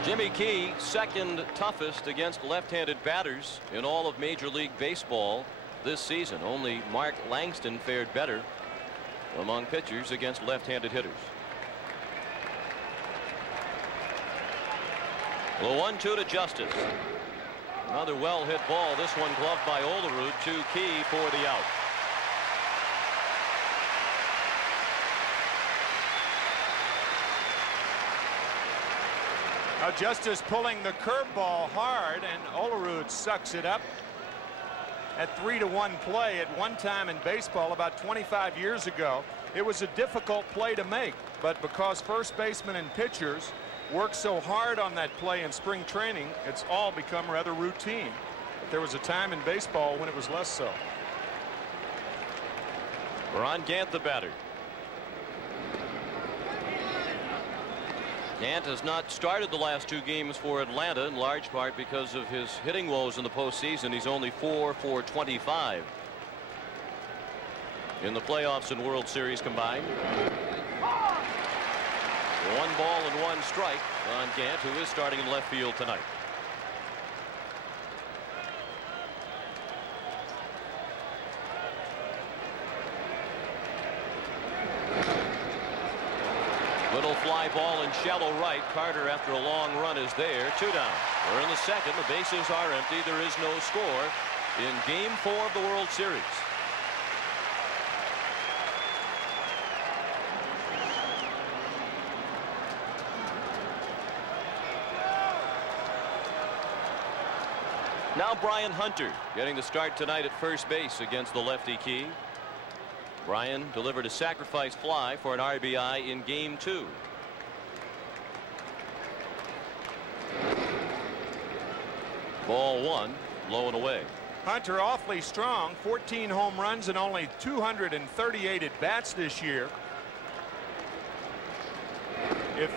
Jimmy Key, second toughest against left-handed batters in all of Major League Baseball this season. Only Mark Langston fared better among pitchers against left-handed hitters. The 1-2 to Justice. Another well hit ball. This one gloved by Olerud. To Key for the out. Now Justice pulling the curveball hard, and Olerud sucks it up. At 3-1 play at one time in baseball about 25 years ago, it was a difficult play to make, but because first basemen and pitchers work so hard on that play in spring training, it's all become rather routine. But there was a time in baseball when it was less so. Ron Gant, the batter. Gant has not started the last 2 games for Atlanta, in large part because of his hitting woes in the postseason. He's only 4 for 25 in the playoffs and World Series combined. 1 ball and 1 strike on Gant, who is starting in left field tonight. Little fly ball in shallow right. Carter, after a long run, is there. 2 down. We're in the second. The bases are empty. There is no score in Game 4 of the World Series. Now Brian Hunter getting the start tonight at first base against the lefty Key. Brian delivered a sacrifice fly for an RBI in Game 2. Ball 1, low and away. Hunter awfully strong, 14 home runs and only 238 at bats this year. If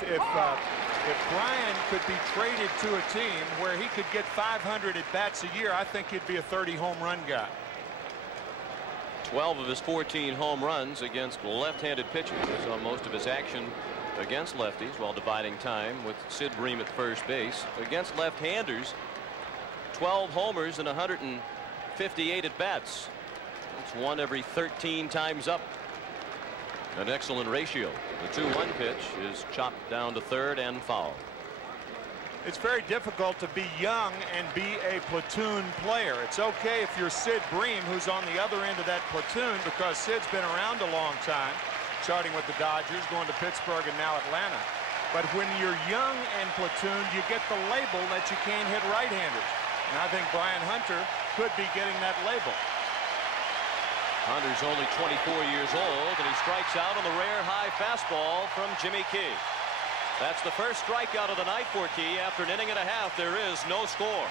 Brian could be traded to a team where he could get 500 at bats a year, I think he'd be a 30 home run guy. 12 of his 14 home runs against left-handed pitchers. He saw most of his action against lefties while dividing time with Sid Bream at first base. Against left-handers, 12 homers and 158 at bats. That's 1 every 13 times up. An excellent ratio. The 2-1 pitch is chopped down to third and foul. It's very difficult to be young and be a platoon player. It's okay if you're Sid Bream, who's on the other end of that platoon, because Sid's been around a long time, starting with the Dodgers, going to Pittsburgh, and now Atlanta. But when you're young and platooned, you get the label that you can't hit right-handers. And I think Brian Hunter could be getting that label. Hunter's only 24 years old, and he strikes out on the rare high fastball from Jimmy Key. That's the first strikeout of the night for Key. After an inning and a half, there is no score.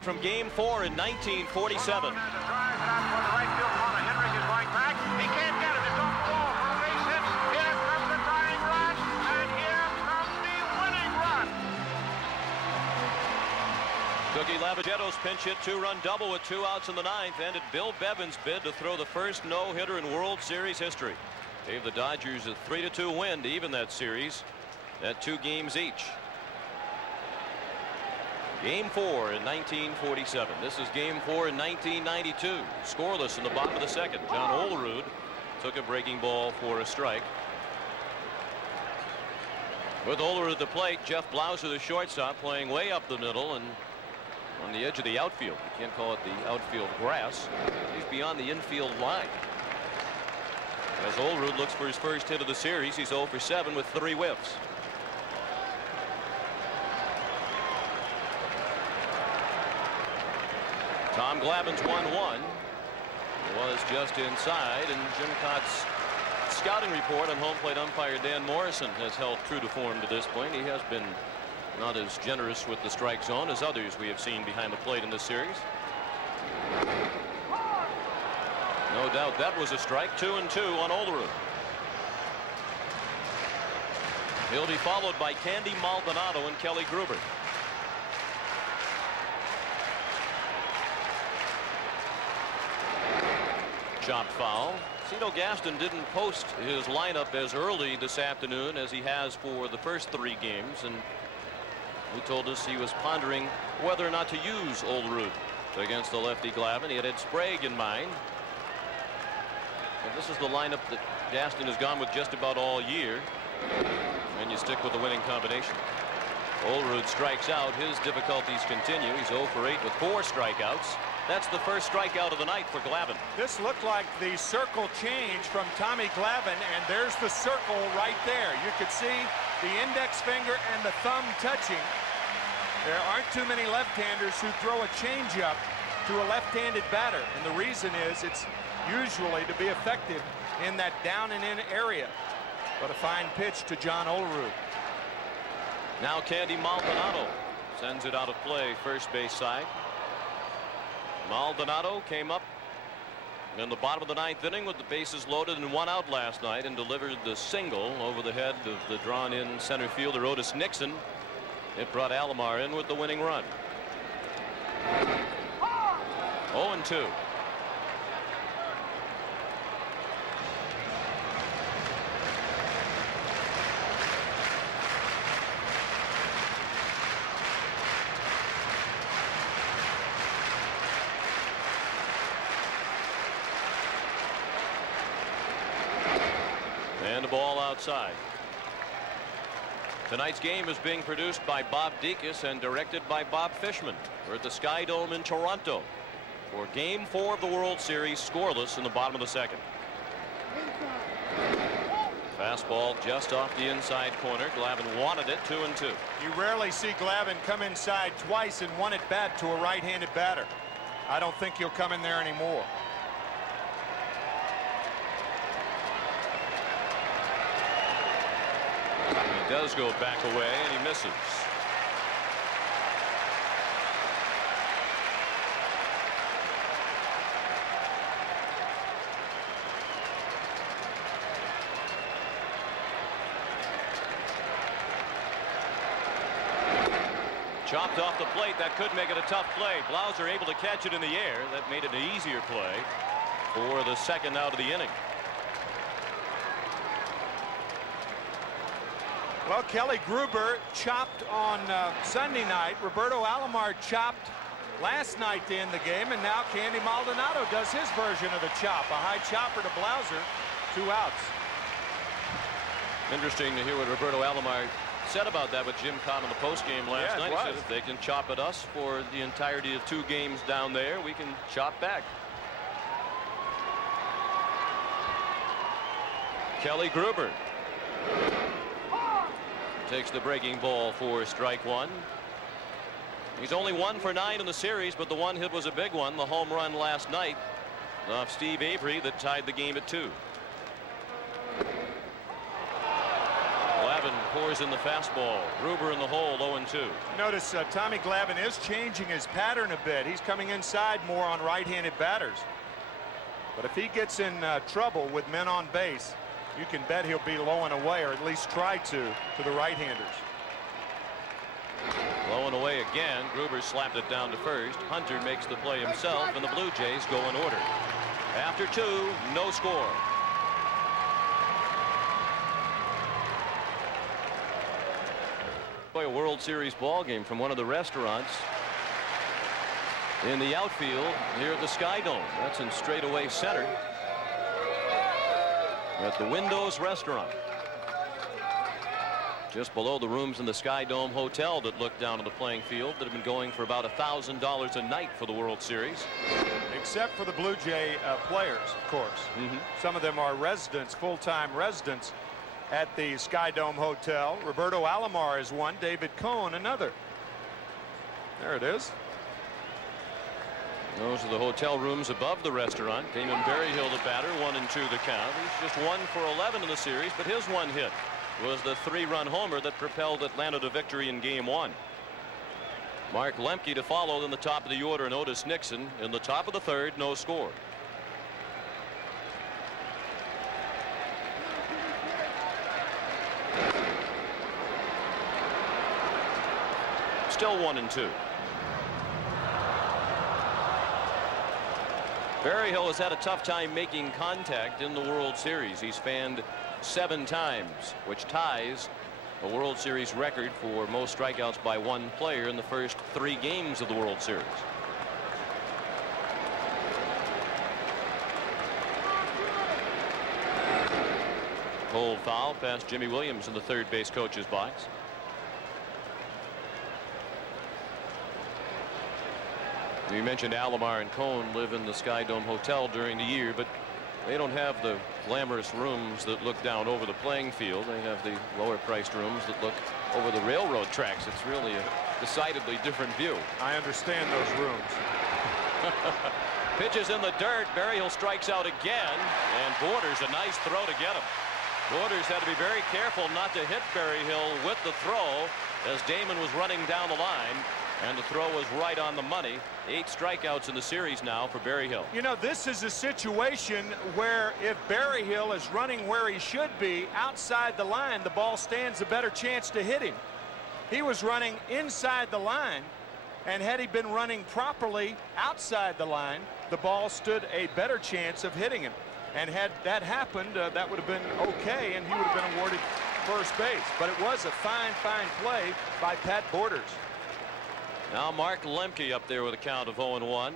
From Game 4 in 1947. Cookie Lavagetto's pinch hit 2-run double with 2 outs in the 9th ended Bill Bevan's bid to throw the first no-hitter in World Series history. Gave the Dodgers a 3-2 win to even that series at 2 games each. Game 4 in 1947. This is Game 4 in 1992. Scoreless in the bottom of the second. John Olerud took a breaking ball for a strike. With Olerud at the plate, Jeff Blauser, the shortstop, playing way up the middle and on the edge of the outfield. You can't call it the outfield grass. He's beyond the infield line. As Olerud looks for his first hit of the series, he's 0 for 7 with 3 whiffs. Tom Glavine's 1-1 was just inside, and Jim Cott's scouting report on home plate umpire Dan Morrison has held true to form to this point. He has been not as generous with the strike zone as others we have seen behind the plate in this series. No doubt that was a strike. 2-2 on Olerud. He'll be followed by Candy Maldonado and Kelly Gruber. Chopped foul. Cito Gaston didn't post his lineup as early this afternoon as he has for the first 3 games, and he told us he was pondering whether or not to use Olerud against the lefty Glavine. He had Sprague in mind. And this is the lineup that Gaston has gone with just about all year. And you stick with the winning combination. Olerud strikes out. His difficulties continue. He's 0 for 8 with 4 strikeouts. That's the first strikeout of the night for Glavine. This looked like the circle change from Tommy Glavine, and there's the circle right there. You could see the index finger and the thumb touching. There aren't too many left-handers who throw a changeup to a left-handed batter, and the reason is it's usually to be effective in that down and in area. But a fine pitch to John Olerud. Now Candy Maldonado sends it out of play, first base side. Maldonado came up in the bottom of the 9th inning with the bases loaded and 1 out last night and delivered the single over the head of the drawn-in center fielder Otis Nixon. It brought Alomar in with the winning run. 0-2. And the ball outside. Tonight's game is being produced by Bob Dekas and directed by Bob Fishman. We're at the Sky Dome in Toronto for Game 4 of the World Series, scoreless in the bottom of the 2nd. Fastball just off the inside corner. Glavine wanted it. 2-2. You rarely see Glavine come inside twice in one at bat to a right-handed batter. I don't think he'll come in there anymore. He does go back away and he misses. Chopped off the plate. That could make it a tough play. Blauser able to catch it in the air. That made it an easier play for the 2nd out of the inning. Well, Kelly Gruber chopped on Sunday night. Roberto Alomar chopped last night to end the game, and now Candy Maldonado does his version of the chop. A high chopper to Blauser. 2 outs. Interesting to hear what Roberto Alomar said about that with Jim Kahn in the postgame last night. He said if they can chop at us for the entirety of 2 games down there, we can chop back. Kelly Gruber takes the breaking ball for strike 1. He's only 1 for 9 in the series, but the one hit was a big one. The home run last night off Steve Avery that tied the game at 2. Glavine pours in the fastball. Gruber in the hole. 0-2. Notice Tommy Glavine is changing his pattern a bit. He's coming inside more on right-handed batters. But if he gets in trouble with men on base, you can bet he'll be low and away, or at least try to the right-handers. Low and away again. Gruber slapped it down to first. Hunter makes the play himself, and the Blue Jays go in order. After 2, no score. A World Series ball game from one of the restaurants in the outfield here at the Sky Dome. That's in straightaway center at the Windows Restaurant, just below the rooms in the Sky Dome Hotel that look down to the playing field that have been going for about $1,000 a night for the World Series. Except for the Blue Jay players, of course. Some of them are residents, full-time residents at the Sky Dome Hotel. Roberto Alomar is one. David Cohn another. There it is. Those are the hotel rooms above the restaurant. Damon Berryhill, the batter, 1-2 the count. He's just 1 for 11 in the series, but his one hit was the 3-run homer that propelled Atlanta to victory in Game 1. Mark Lemke to follow in the top of the order, and Otis Nixon in the top of the 3rd. No score. Still 1-2. Berryhill has had a tough time making contact in the World Series. He's fanned 7 times, which ties a World Series record for most strikeouts by one player in the first 3 games of the World Series. Hold foul past Jimmy Williams in the third base coach's box. You mentioned Alomar and Cone live in the Sky Dome Hotel during the year, but they don't have the glamorous rooms that look down over the playing field. They have the lower priced rooms that look over the railroad tracks. It's really a decidedly different view. I understand those rooms. Pitches in the dirt. Berryhill strikes out again, and Borders a nice throw to get him. Borders had to be very careful not to hit Berryhill with the throw as Damon was running down the line. And the throw was right on the money. 8 strikeouts in the series now for Berryhill. You know, this is a situation where if Berryhill is running where he should be outside the line, the ball stands a better chance to hit him. He was running inside the line, and had he been running properly outside the line, the ball stood a better chance of hitting him. And had that happened, that would have been okay, and he would have been awarded first base. But it was a fine play by Pat Borders. Now Mark Lemke up there with a count of 0-1.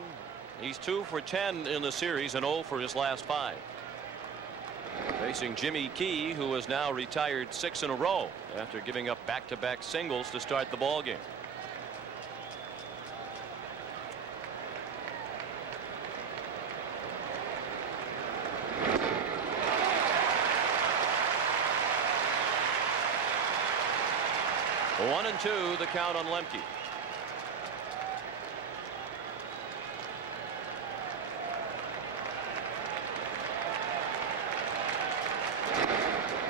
He's 2 for 10 in the series and 0 for his last 5. Facing Jimmy Key, who has now retired 6 in a row after giving up back-to-back singles to start the ball game. One and 2 the count on Lemke.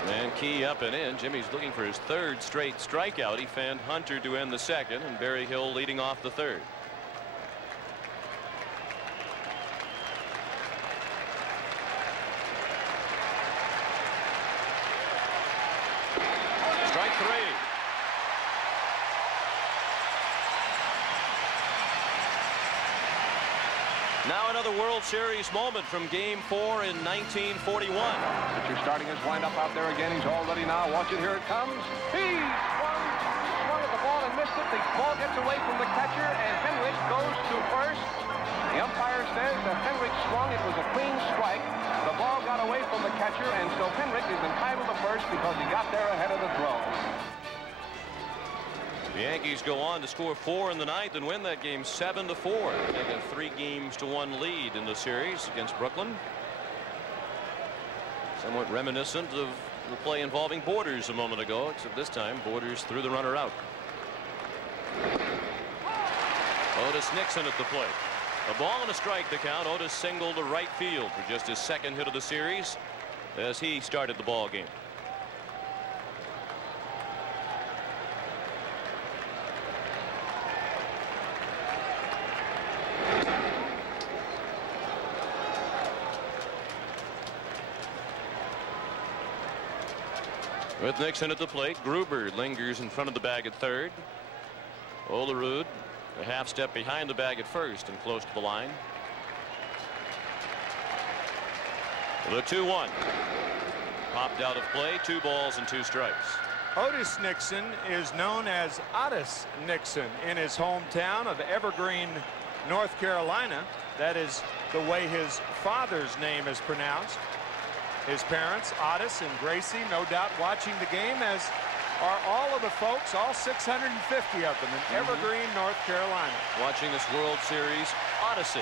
And Key up and in. Jimmy's looking for his 3rd straight strikeout. He fanned Hunter to end the 2nd, and Berryhill leading off the 3rd. Strike 3. Now another World Series moment from Game 4 in 1941. Pitcher starting his windup out there again. He's all ready now. Watch it. Here it comes. He swung at the ball and missed it. The ball gets away from the catcher, and Henrich goes to first. The umpire says that Henrich swung. It was a clean strike. The ball got away from the catcher, and so Henrich is entitled to first because he got there ahead of the throw. The Yankees go on to score 4 in the 9th and win that game 7-4. They got 3-1 lead in the series against Brooklyn. Somewhat reminiscent of the play involving Borders a moment ago, except this time Borders threw the runner out. Otis Nixon at the plate. A ball and a strike to count. Otis singled to right field for just his 2nd hit of the series as he started the ball game. With Nixon at the plate, Gruber lingers in front of the bag at 3rd. Olerud a half step behind the bag at 1st and close to the line. The 2-1. Popped out of play. 2 balls and 2 strikes. Otis Nixon is known as Otis Nixon in his hometown of Evergreen, North Carolina. That is the way his father's name is pronounced. His parents, Otis and Gracie, no doubt watching the game, as are all of the folks, all 650 of them in Evergreen, North Carolina. Watching this World Series Odyssey.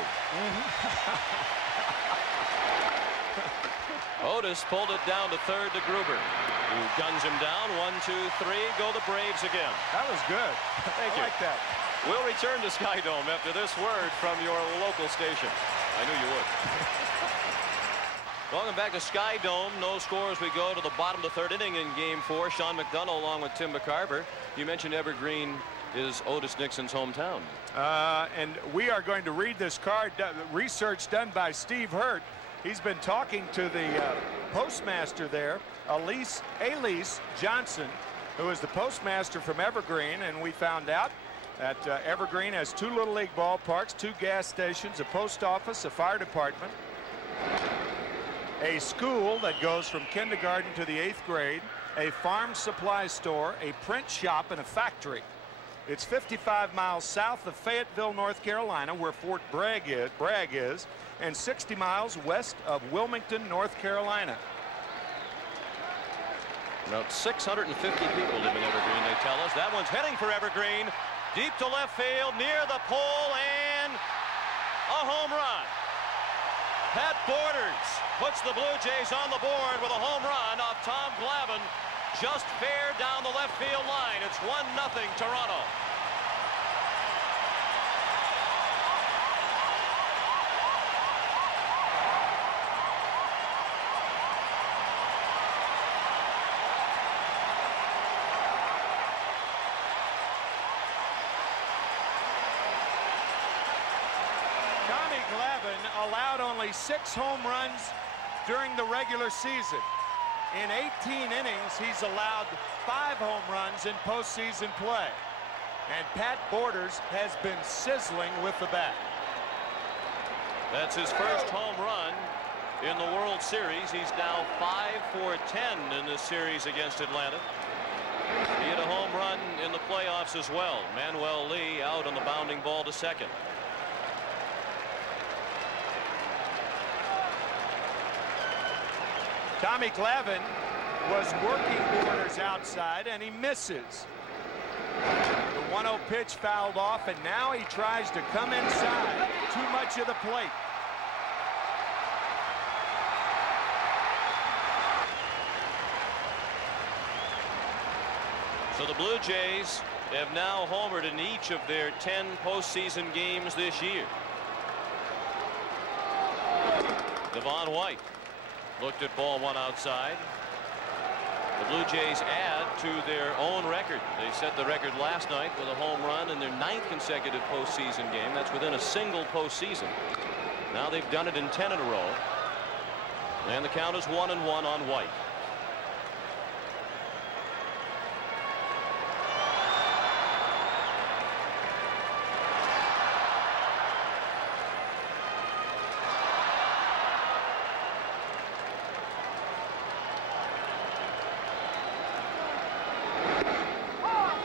Otis pulled it down to 3rd to Gruber, who guns him down. 1, 2, 3. Go the Braves again. That was good. Thank you. I like that. We'll return to Sky Dome after this word from your local station. I knew you would. Welcome back to Sky Dome. No score as we go to the bottom of the 3rd inning in Game 4. Sean McDonough along with Tim McCarver. You mentioned Evergreen is Otis Nixon's hometown. And we are going to read this card. Research done by Steve Hurt. He's been talking to the postmaster there, Elise Johnson, who is the postmaster from Evergreen, and we found out that Evergreen has 2 Little League ballparks, 2 gas stations, a post office, a fire department, a school that goes from kindergarten to the 8th grade, a farm supply store, a print shop, and a factory. It's 55 miles south of Fayetteville, North Carolina, where Fort Bragg is, and 60 miles west of Wilmington, North Carolina. About 650 people live in Evergreen, they tell us. That one's heading for Evergreen. Deep to left field, near the pole, and a home run. Pat Borders puts the Blue Jays on the board with a home run off Tom Glavine. Just fair down the left field line. It's 1-0 Toronto. Glavine allowed only 6 home runs during the regular season. In 18 innings, he's allowed 5 home runs in postseason play. And Pat Borders has been sizzling with the bat. That's his first home run in the World Series. He's now 5 for 10 in this series against Atlanta. He hit a home run in the playoffs as well. Manuel Lee out on the bounding ball to second. Tommy Glavine was working Borders outside, and he misses. The 1-0 pitch fouled off, and now he tries to come inside. Too much of the plate. So the Blue Jays have now homered in each of their 10 postseason games this year. Devon White looked at ball 1 outside. The Blue Jays add to their own record. They set the record last night with a home run in their 9th consecutive postseason game. That's within a single postseason. Now they've done it in 10 in a row. And the count is 1-1 on White.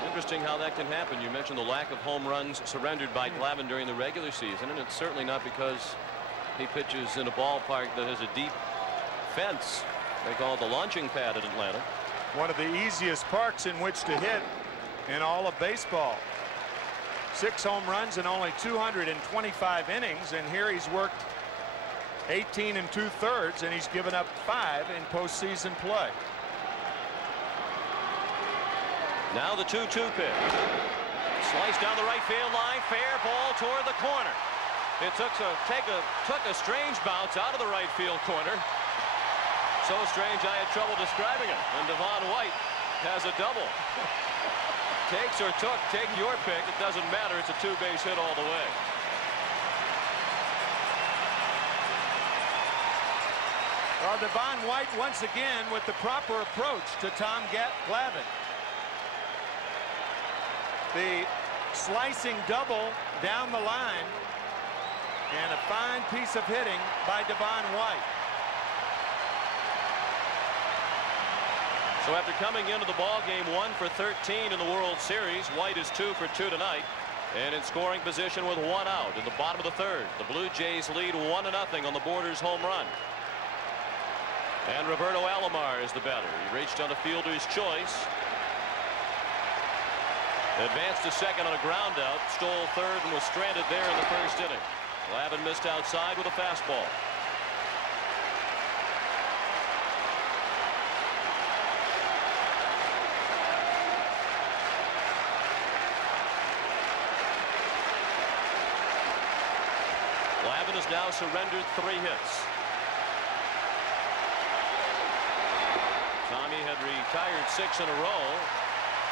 Interesting how that can happen. You mentioned the lack of home runs surrendered by Glavine during the regular season, and it's certainly not because he pitches in a ballpark that has a deep fence. They call it the launching pad in Atlanta. One of the easiest parks in which to hit in all of baseball. 6 home runs in only 225 innings, and here he's worked 18 2/3, and he's given up 5 in postseason play. Now the 2-2 pitch. Slice down the right field line. Fair ball toward the corner. It took a strange bounce out of the right field corner. So strange I had trouble describing it. And Devon White has a double. Takes or took, take your pick. It doesn't matter. It's a 2-base hit all the way. Well, Devon White once again with the proper approach to Tom Glavine. The slicing double down the line, and a fine piece of hitting by Devon White. So after coming into the ball game 1 for 13 in the World Series, White is 2 for 2 tonight, and in scoring position with 1 out in the bottom of the 3rd. The Blue Jays lead 1-0 on the Borders home run. And Roberto Alomar is the batter. He reached on a fielder's choice. Advanced to second on a ground out, stole 3rd, and was stranded there in the 1st inning. Glavine missed outside with a fastball. Glavine has now surrendered 3 hits. Tommy had retired 6 in a row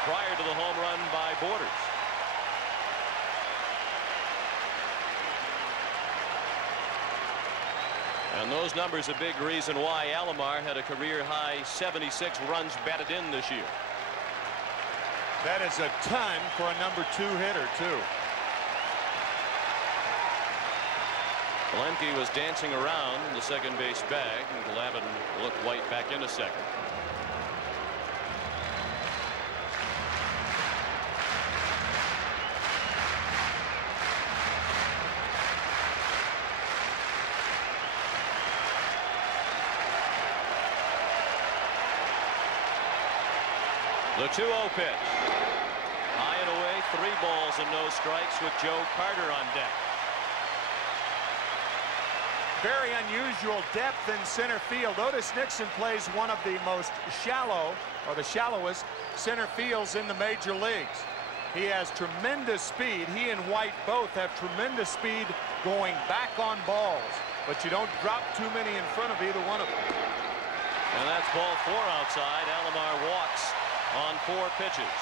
prior to the home run by Borders. And those numbers a big reason why Alomar had a career-high 76 runs batted in this year. That is a ton for a number 2 hitter, too. Lemke was dancing around the second base bag, and Glavine looked White back into second. The 2-0 pitch. High and away, 3 balls and no strikes with Joe Carter on deck. Very unusual depth in center field. Otis Nixon plays one of the most shallow, or the shallowest, center fields in the major leagues. He has tremendous speed. He and White both have tremendous speed going back on balls, but you don't drop too many in front of either one of them. And that's ball 4 outside. Alomar walks on 4 pitches.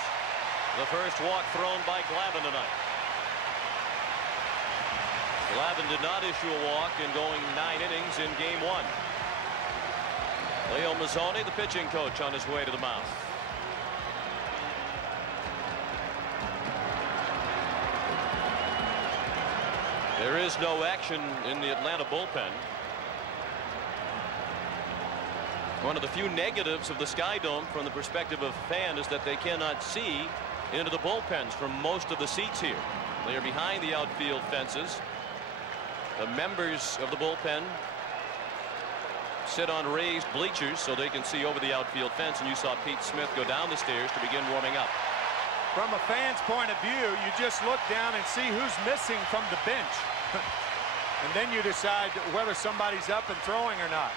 The first walk thrown by Glavine tonight. Glavine did not issue a walk in going 9 innings in game 1. Leo Mazzoni, the pitching coach, on his way to the mound. There is no action in the Atlanta bullpen. One of the few negatives of the Sky Dome from the perspective of fans is that they cannot see into the bullpens from most of the seats here. They are behind the outfield fences. The members of the bullpen sit on raised bleachers so they can see over the outfield fence, and you saw Pete Smith go down the stairs to begin warming up. From a fan's point of view, you just look down and see who's missing from the bench. And then you decide whether somebody's up and throwing or not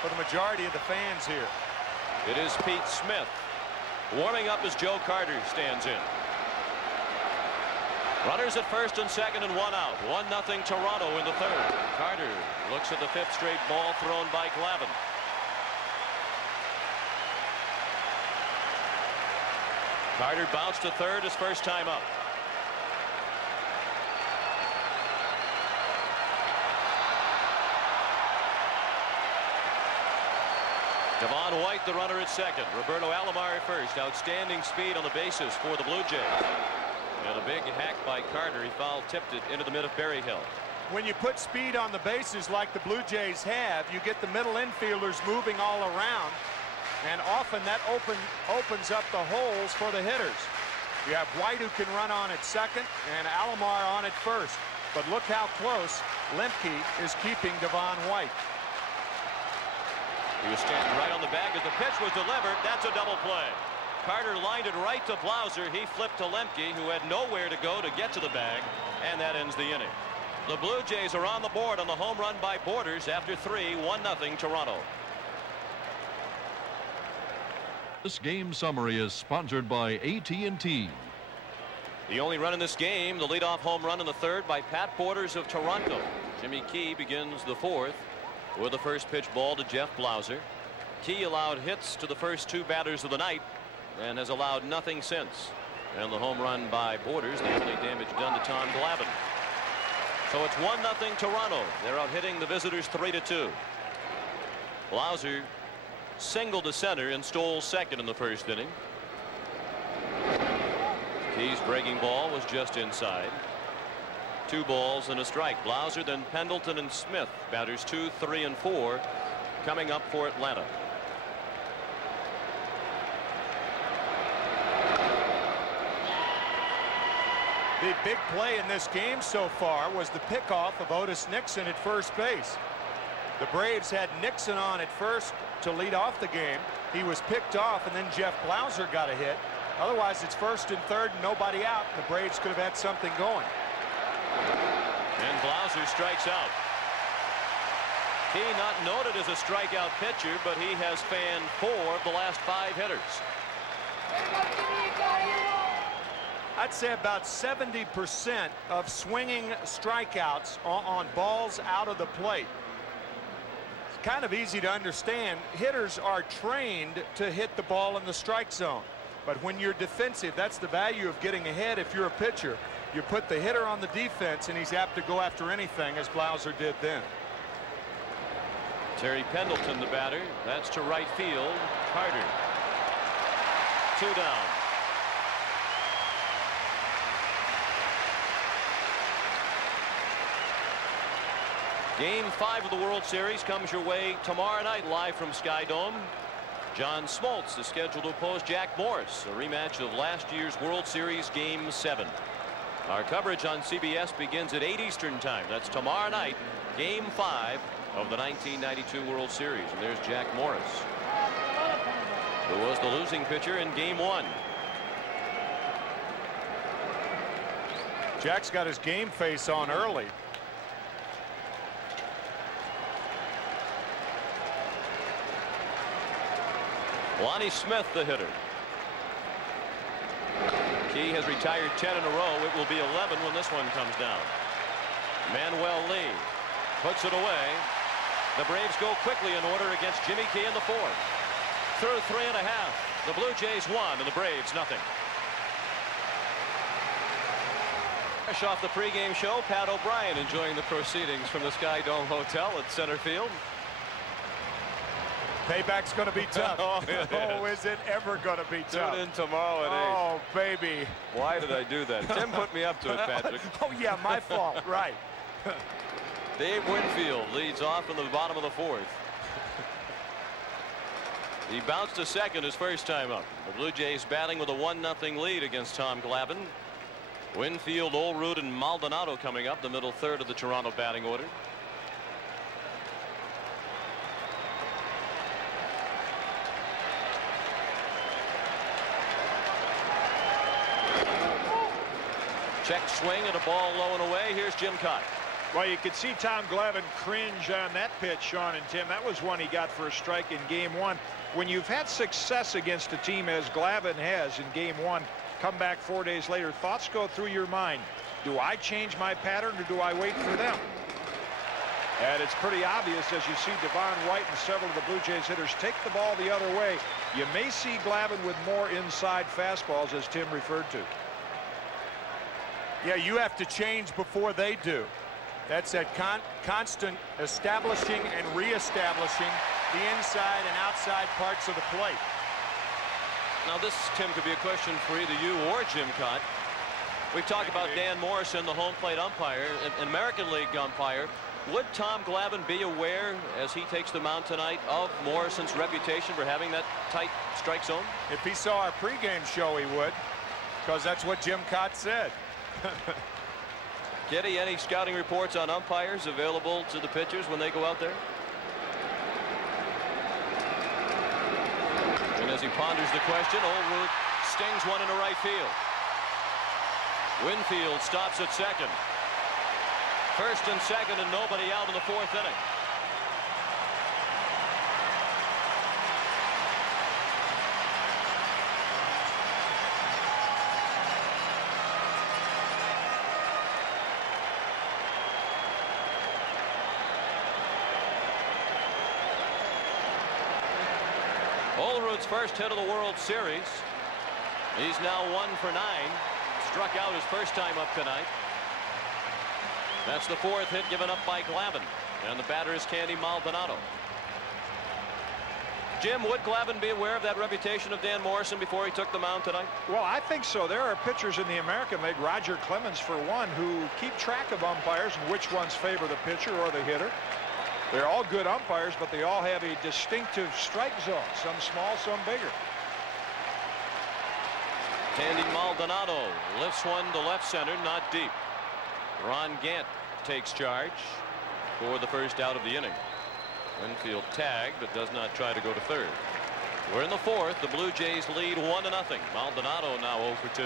for the majority of the fans here. It is Pete Smith warming up as Joe Carter stands in. Runners at first and second and 1 out. 1-0 Toronto in the 3rd. Carter looks at the 5th straight ball thrown by Glavine. Carter bounced to 3rd his first time up. Devon White, the runner at second. Roberto Alomar at first. Outstanding speed on the bases for the Blue Jays. And a big hack by Carter. He foul-tipped it into the mid of Berryhill. When you put speed on the bases like the Blue Jays have, you get the middle infielders moving all around, and often that opens up the holes for the hitters. You have White, who can run on at second, and Alomar on at first. But look how close Lemke is keeping Devon White. He was standing right on the bag as the pitch was delivered. That's a double play. Carter lined it right to Blauser. He flipped to Lemke, who had nowhere to go to get to the bag, and that ends the inning. The Blue Jays are on the board on the home run by Borders after 3, 1-0 Toronto. This game summary is sponsored by AT&T. The only run in this game, the leadoff home run in the 3rd by Pat Borders of Toronto. Jimmy Key begins the 4th with the first pitch ball to Jeff Blauser. Key allowed hits to the first 2 batters of the night and has allowed nothing since. And the home run by Borders, the only damage done to Tom Glavine. So it's 1-0 Toronto. They're out hitting the visitors 3-2. Blauser singled to center and stole second in the 1st inning. Key's breaking ball was just inside. 2 balls and a strike. Blauser, then Pendleton and Smith, batters 2, 3, and 4, coming up for Atlanta. The big play in this game so far was the pickoff of Otis Nixon at first base. The Braves had Nixon on at first to lead off the game. He was picked off, and then Jeff Blauser got a hit. Otherwise, it's 1st and 3rd and nobody out. The Braves could have had something going. And Blauser strikes out. He not noted as a strikeout pitcher, but he has fanned 4 of the last 5 hitters. I'd say about 70% of swinging strikeouts on balls out of the plate. It's kind of easy to understand. Hitters are trained to hit the ball in the strike zone. But when you're defensive, that's the value of getting ahead. If you're a pitcher, you put the hitter on the defense, and he's apt to go after anything, as Blauser did then. Terry Pendleton, the batter. That's to right field. Carter. 2 down. Game 5 of the World Series comes your way tomorrow night live from Sky Dome. John Smoltz is scheduled to oppose Jack Morris, a rematch of last year's World Series Game 7. Our coverage on CBS begins at 8 Eastern time. That's tomorrow night, Game 5 of the 1992 World Series. And there's Jack Morris. who was the losing pitcher in Game 1. Jack's got his game face on early. Lonnie Smith, the hitter. Key has retired 10 in a row. It will be 11 when this one comes down. Manuel Lee puts it away. The Braves go quickly in order against Jimmy Key in the 4th. Through 3.5. The Blue Jays won and the Braves nothing. Fresh off the pregame show, Pat O'Brien enjoying the proceedings from the Sky Dome Hotel at center field. Payback's going to be tough. Oh, is it ever going to be tough? Tune in tomorrow at 8. Oh, baby. Why did I do that? Tim put me up to it, Patrick. Oh, yeah, my fault. Right. Dave Winfield leads off in the bottom of the 4th. He bounced to second his first time up. The Blue Jays batting with a 1-0 lead against Tom Glavine. Winfield, Olerud, and Maldonado coming up the middle third of the Toronto batting order. Check swing and a ball low and away. Here's Jim Cott. Well, you could see Tom Glavine cringe on that pitch, Sean and Tim. That was one he got for a strike in Game 1. When you've had success against a team as Glavine has in Game 1, come back 4 days later, thoughts go through your mind. Do I change my pattern or do I wait for them? And it's pretty obvious as you see Devon White and several of the Blue Jays hitters take the ball the other way. You may see Glavine with more inside fastballs, as Tim referred to. Yeah, you have to change before they do. That's that constant establishing and reestablishing the inside and outside parts of the plate. Now this, Tim, could be a question for either you or Jim Cott. We've talked about Dan Morrison, the home plate umpire, an American League umpire. Would Tom Glavine be aware, as he takes the mound tonight, of Morrison's reputation for having that tight strike zone? If he saw our pregame show, he would, because that's what Jim Cott said. Kitty, any scouting reports on umpires available to the pitchers when they go out there? And as he ponders the question, Olerud stings one into right field. Winfield stops at second. First and second and nobody out in the 4th inning. Olerud's first hit of the World Series. He's now 1 for 9. Struck out his first time up tonight. That's the 4th hit given up by Glavine. And the batter is Candy Maldonado. Jim, would Glavine be aware of that reputation of Dan Morrison before he took the mound tonight? Well, I think so. There are pitchers in the American League, Roger Clemens for one, who keep track of umpires and which ones favor the pitcher or the hitter. They're all good umpires, but they all have a distinctive strike zone, some small, some bigger. Candy Maldonado lifts one to left center, not deep. Ron Gant takes charge for the first out of the inning. Winfield tagged, but does not try to go to third. We're in the 4th. The Blue Jays lead 1-0. Maldonado now 0 for 2.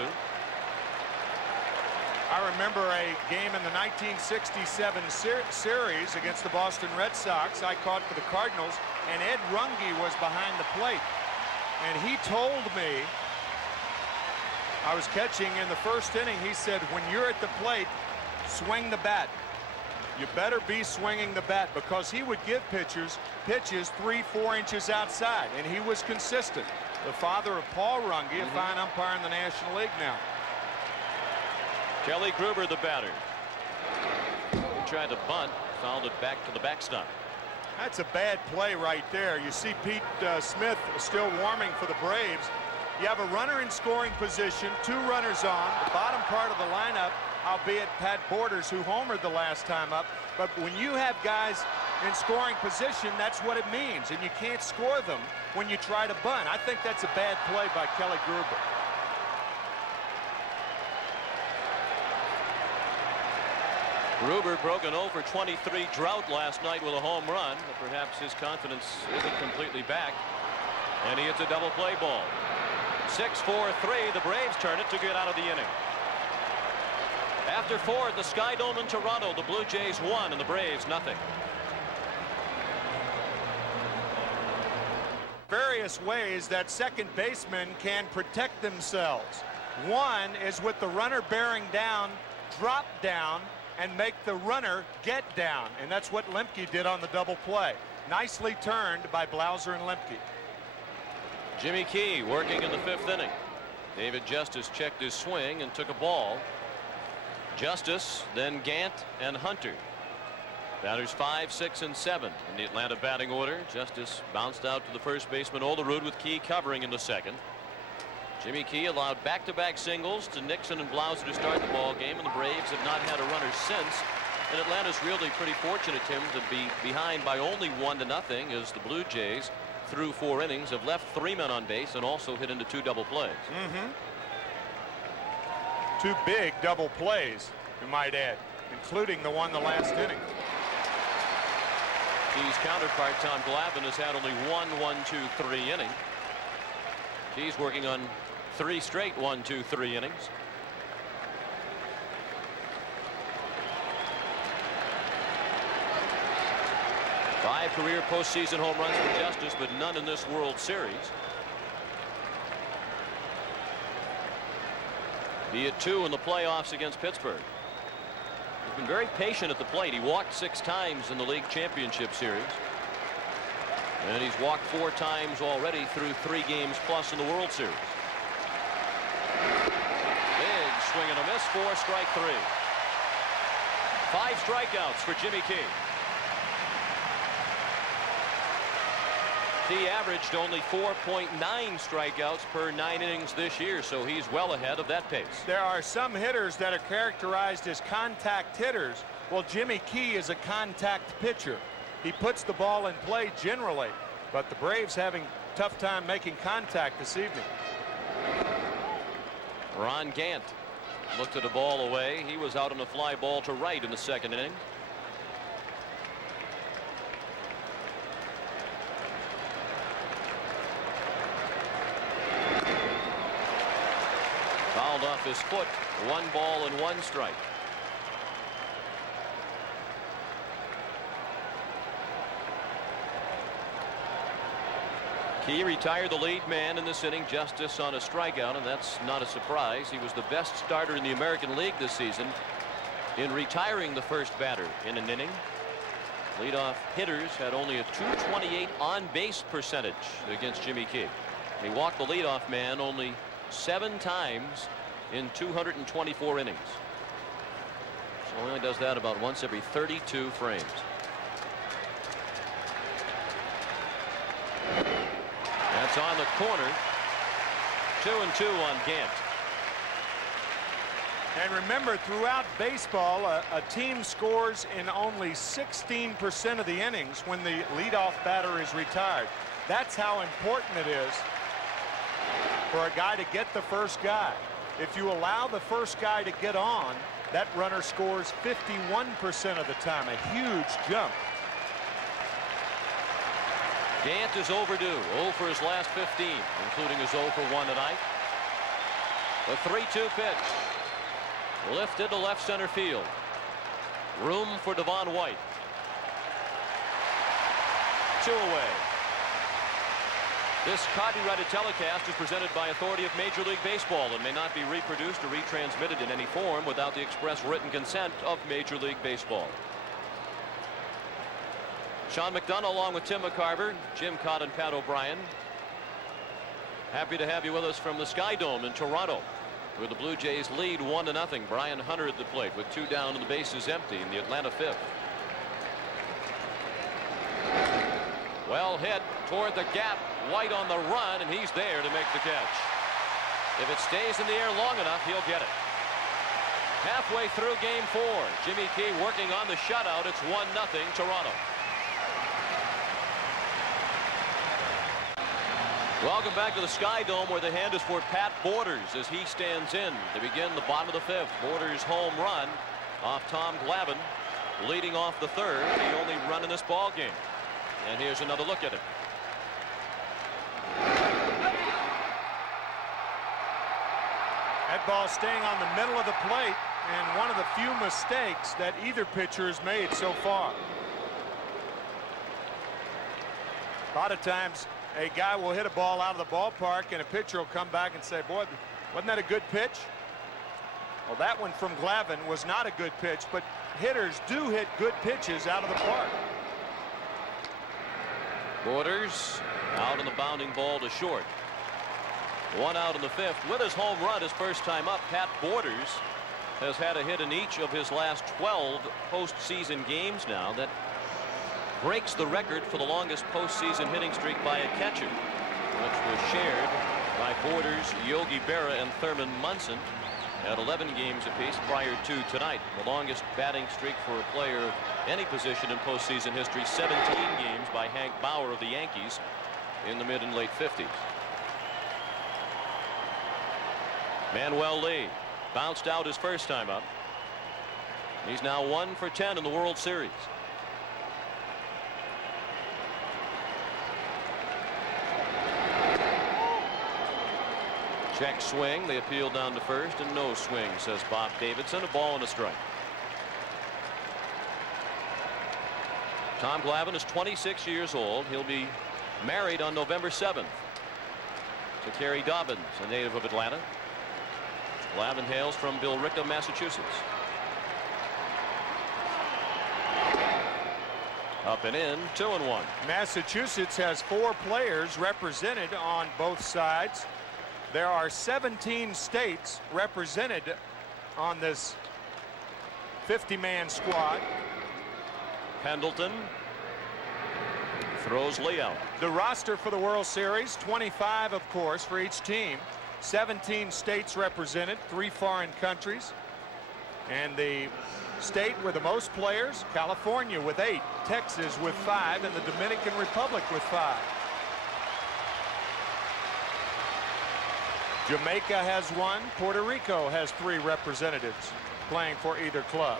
I remember a game in the 1967 series against the Boston Red Sox. I caught for the Cardinals, and Ed Runge was behind the plate. And he told me, I was catching in the 1st inning, he said, when you're at the plate, swing the bat. You better be swinging the bat, because he would give pitchers pitches 3-4 inches outside, and he was consistent. The father of Paul Runge, a fine umpire in the National League now. Kelly Gruber, the batter. He tried to bunt, fouled it back to the backstop. That's a bad play right there. You see Pete Smith still warming for the Braves. You have a runner in scoring position, 2 runners on, the bottom part of the lineup, albeit Pat Borders, who homered the last time up. But when you have guys in scoring position, that's what it means, and you can't score them when you try to bunt. I think that's a bad play by Kelly Gruber. Gruber broke an 0 for 23 drought last night with a home run, but perhaps his confidence isn't completely back. And he hits a double play ball. 6-4-3. The Braves turn it to get out of the inning. After 4 at the Sky Dome in Toronto, the Blue Jays won and the Braves nothing. Various ways that second basemen can protect themselves. One is with the runner bearing down, drop down, and make the runner get down. And that's what Lemke did on the double play. Nicely turned by Blauser and Lemke. Jimmy Key working in the 5th inning. David Justice checked his swing and took a ball. Justice, then Gant and Hunter. Batters 5, 6, and 7 in the Atlanta batting order. Justice bounced out to the first baseman Olerud with Key covering in the 2nd. Jimmy Key allowed back-to-back singles to Nixon and Blauser to start the ball game, and the Braves have not had a runner since. And Atlanta's really pretty fortunate, Tim, to be behind by only 1-0 as the Blue Jays, through 4 innings, have left 3 men on base and also hit into 2 double plays. 2 big double plays, you might add, including the one the last inning. Key's counterpart Tom Glavine has had only 1-1-2-3 inning. Key's working on 3 straight 1-2-3 innings. Five career postseason home runs for Justice, but none in this World Series. He had 2 in the playoffs against Pittsburgh. He's been very patient at the plate. He walked 6 times in the league championship series. And he's walked 4 times already through 3 games plus in the World Series. Big swing and a miss, 4 strike 3. 5 strikeouts for Jimmy Key. He averaged only 4.9 strikeouts per 9 innings this year, so he's well ahead of that pace. There are some hitters that are characterized as contact hitters. Well, Jimmy Key is a contact pitcher. He puts the ball in play generally, but the Braves having a tough time making contact this evening. Ron Gant looked at a ball away. He was out on a fly ball to right in the 2nd inning. Fouled off his foot. 1 ball and 1 strike. Key retired the lead man in this inning, Justice on a strikeout, and that's not a surprise. He was the best starter in the American League this season in retiring the first batter in an inning. Leadoff hitters had only a .228 on-base percentage against Jimmy Key. He walked the leadoff man only 7 times in 224 innings. So he only does that about once every 32 frames. That's on the corner. 2-2 on Gant. And remember, throughout baseball, a team scores in only 16% of the innings when the leadoff batter is retired. That's how important it is for a guy to get the first guy. If you allow the first guy to get on, that runner scores 51% of the time. A huge jump. Gant is overdue. 0 for his last 15, including his 0 for 1 tonight. The 3-2 pitch. Lifted to left center field. Room for Devon White. 2 away. This copyrighted telecast is presented by authority of Major League Baseball and may not be reproduced or retransmitted in any form without the express written consent of Major League Baseball. Sean McDonough along with Tim McCarver, Jim Cott and Pat O'Brien. Happy to have you with us from the Sky Dome in Toronto, where the Blue Jays lead 1-0. Brian Hunter at the plate with 2 down and the bases empty in the Atlanta 5th. Well hit toward the gap. White on the run, and he's there to make the catch. If it stays in the air long enough, he'll get it. Halfway through game 4, Jimmy Key working on the shutout. It's 1-0 Toronto. Welcome back to the Sky Dome, where the hand is for Pat Borders as he stands in to begin the bottom of the 5th. Borders' home run off Tom Glavine, leading off the 3rd, the only run in this ball game. And here's another look at it. ball staying on the middle of the plate, and one of the few mistakes that either pitcher has made so far. A lot of times a guy will hit a ball out of the ballpark and a pitcher will come back and say, boy, wasn't that a good pitch? Well, that one from Glavine was not a good pitch, but hitters do hit good pitches out of the park. Borders out on the bounding ball to short. One out in the fifth. With his home run his first time up, Pat Borders has had a hit in each of his last 12 postseason games now. That breaks the record for the longest postseason hitting streak by a catcher, which was shared by Borders, Yogi Berra, and Thurman Munson at 11 games apiece prior to tonight. The longest batting streak for a player of any position in postseason history, 17 games by Hank Bauer of the Yankees in the mid and late 50s. Manuel Lee bounced out his first time up. He's now 1 for 10 in the World Series. Check swing. They appeal down to first, and no swing, says Bob Davidson. A ball and a strike. Tom Glavine is 26 years old. He'll be married on November 7th to Carrie Dobbins, a native of Atlanta. Glavine hails from Billerica, Massachusetts. Up and in, 2-1. Massachusetts has 4 players represented on both sides. There are 17 states represented on this 50-man squad. Pendleton throws Lee out. The roster for the World Series, 25, of course, for each team. 17 states represented, 3 foreign countries. And the state with the most players, California with 8, Texas with 5, and the Dominican Republic with 5. Jamaica has 1. Puerto Rico has 3 representatives playing for either club.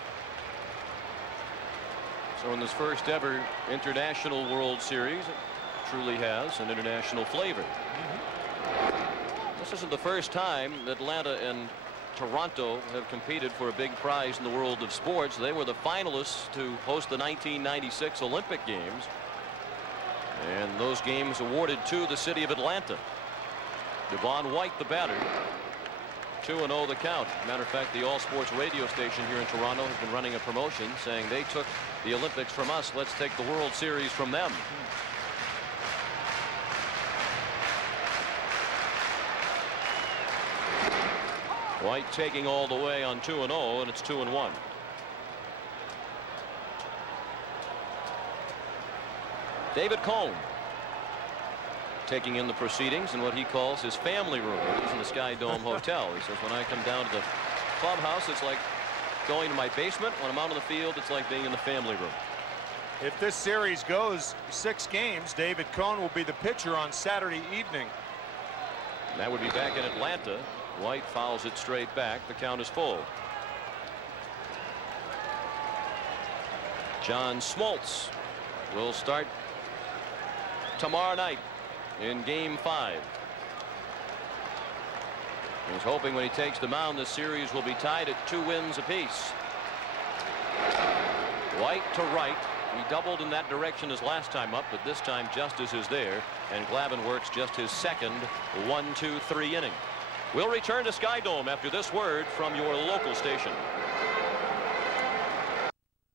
So in this first ever international World Series, it truly has an international flavor. This isn't the first time Atlanta and Toronto have competed for a big prize in the world of sports. They were the finalists to host the 1996 Olympic Games, and those games awarded to the city of Atlanta. Devon White, the batter. 2-0 the count. Matter of fact, the All Sports radio station here in Toronto has been running a promotion saying they took the Olympics from us. Let's take the World Series from them. White taking all the way on 2-0, and it's 2-1. David Cone taking in the proceedings in what he calls his family room. He's in the Sky Dome Hotel. He says, when I come down to the clubhouse, it's like going to my basement. When I'm out on the field, it's like being in the family room. If this series goes 6 games, David Cone will be the pitcher on Saturday evening. And that would be back in Atlanta. White fouls it straight back. The count is full. John Smoltz will start tomorrow night in Game 5. He's hoping when he takes the mound, this series will be tied at 2 wins apiece. White to right. He doubled in that direction his last time up, but this time Justice is there, and Glavine works just his second 1-2-3 inning. We'll return to Sky Dome after this word from your local station.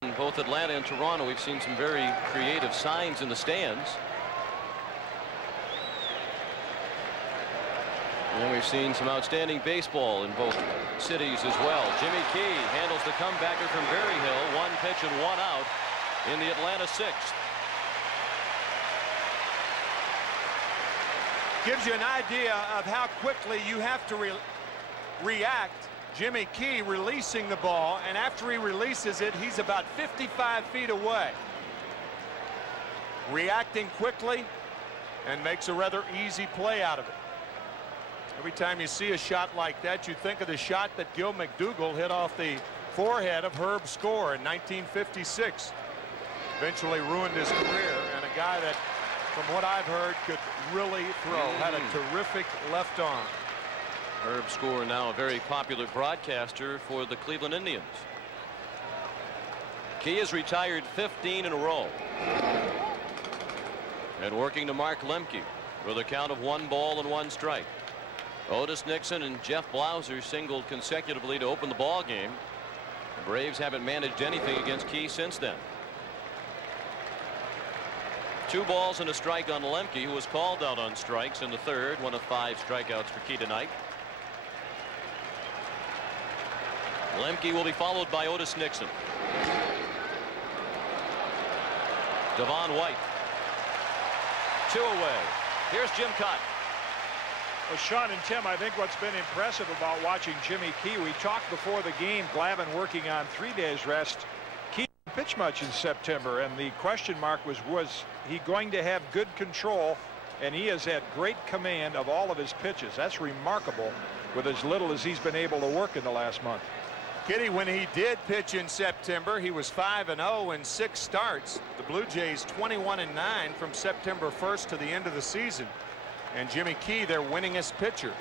In both Atlanta and Toronto, we've seen some very creative signs in the stands. And we've seen some outstanding baseball in both cities as well. Jimmy Key handles the comebacker from Berryhill. 1 pitch and 1 out in the Atlanta 6th. Gives you an idea of how quickly you have to react. Jimmy Key releasing the ball, and after he releases it, he's about 55 feet away. Reacting quickly and makes a rather easy play out of it. Every time you see a shot like that, you think of the shot that Gil McDougall hit off the forehead of Herb Score in 1956. Eventually ruined his career, and a guy that, from what I've heard, could really throw. Had a terrific left arm. Herb Score, now a very popular broadcaster for the Cleveland Indians. Key has retired 15 in a row. And working to Mark Lemke with a count of 1 ball and 1 strike. Otis Nixon and Jeff Blauser singled consecutively to open the ball game. The Braves haven't managed anything against Key since then. 2 balls and a strike on Lemke, who was called out on strikes in the 3rd, 1 of 5 strikeouts for Key tonight. Lemke will be followed by Otis Nixon. Devon White. 2 away. Here's Jim Cott. Well, Sean and Tim, I think what's been impressive about watching Jimmy Key, we talked before the game, Glavine working on 3 days rest. Key didn't pitch much in September, and the question mark was he going to have good control? And he has had great command of all of his pitches. That's remarkable with as little as he's been able to work in the last month. Kitty, when he did pitch in September, he was 5-0 in 6 starts. The Blue Jays 21-9 from September 1st to the end of the season. And Jimmy Key, their winningest pitcher.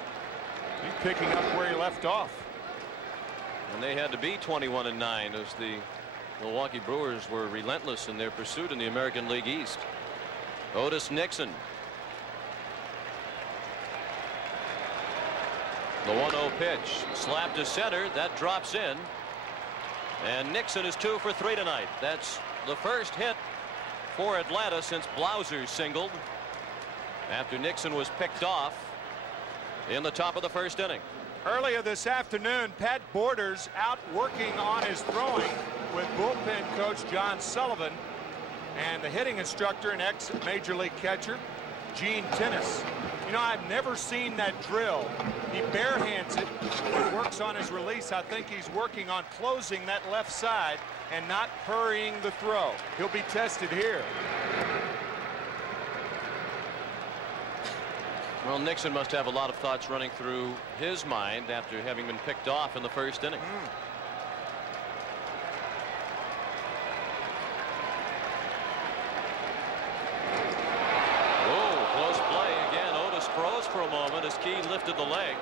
He's picking up where he left off. And they had to be 21-9 as the Milwaukee Brewers were relentless in their pursuit in the American League East. Otis Nixon. The 1-0 pitch slapped to center. That drops in. And Nixon is 2 for 3 tonight. That's the first hit for Atlanta since Blauser singled after Nixon was picked off in the top of the 1st inning. Earlier this afternoon, Pat Borders out working on his throwing with bullpen coach John Sullivan and the hitting instructor and ex-major league catcher Gene Tennis. You know, I've never seen that drill. He barehands it and works on his release. I think he's working on closing that left side and not hurrying the throw. He'll be tested here. Well, Nixon must have a lot of thoughts running through his mind after having been picked off in the 1st inning. Froze for a moment as Key lifted the leg.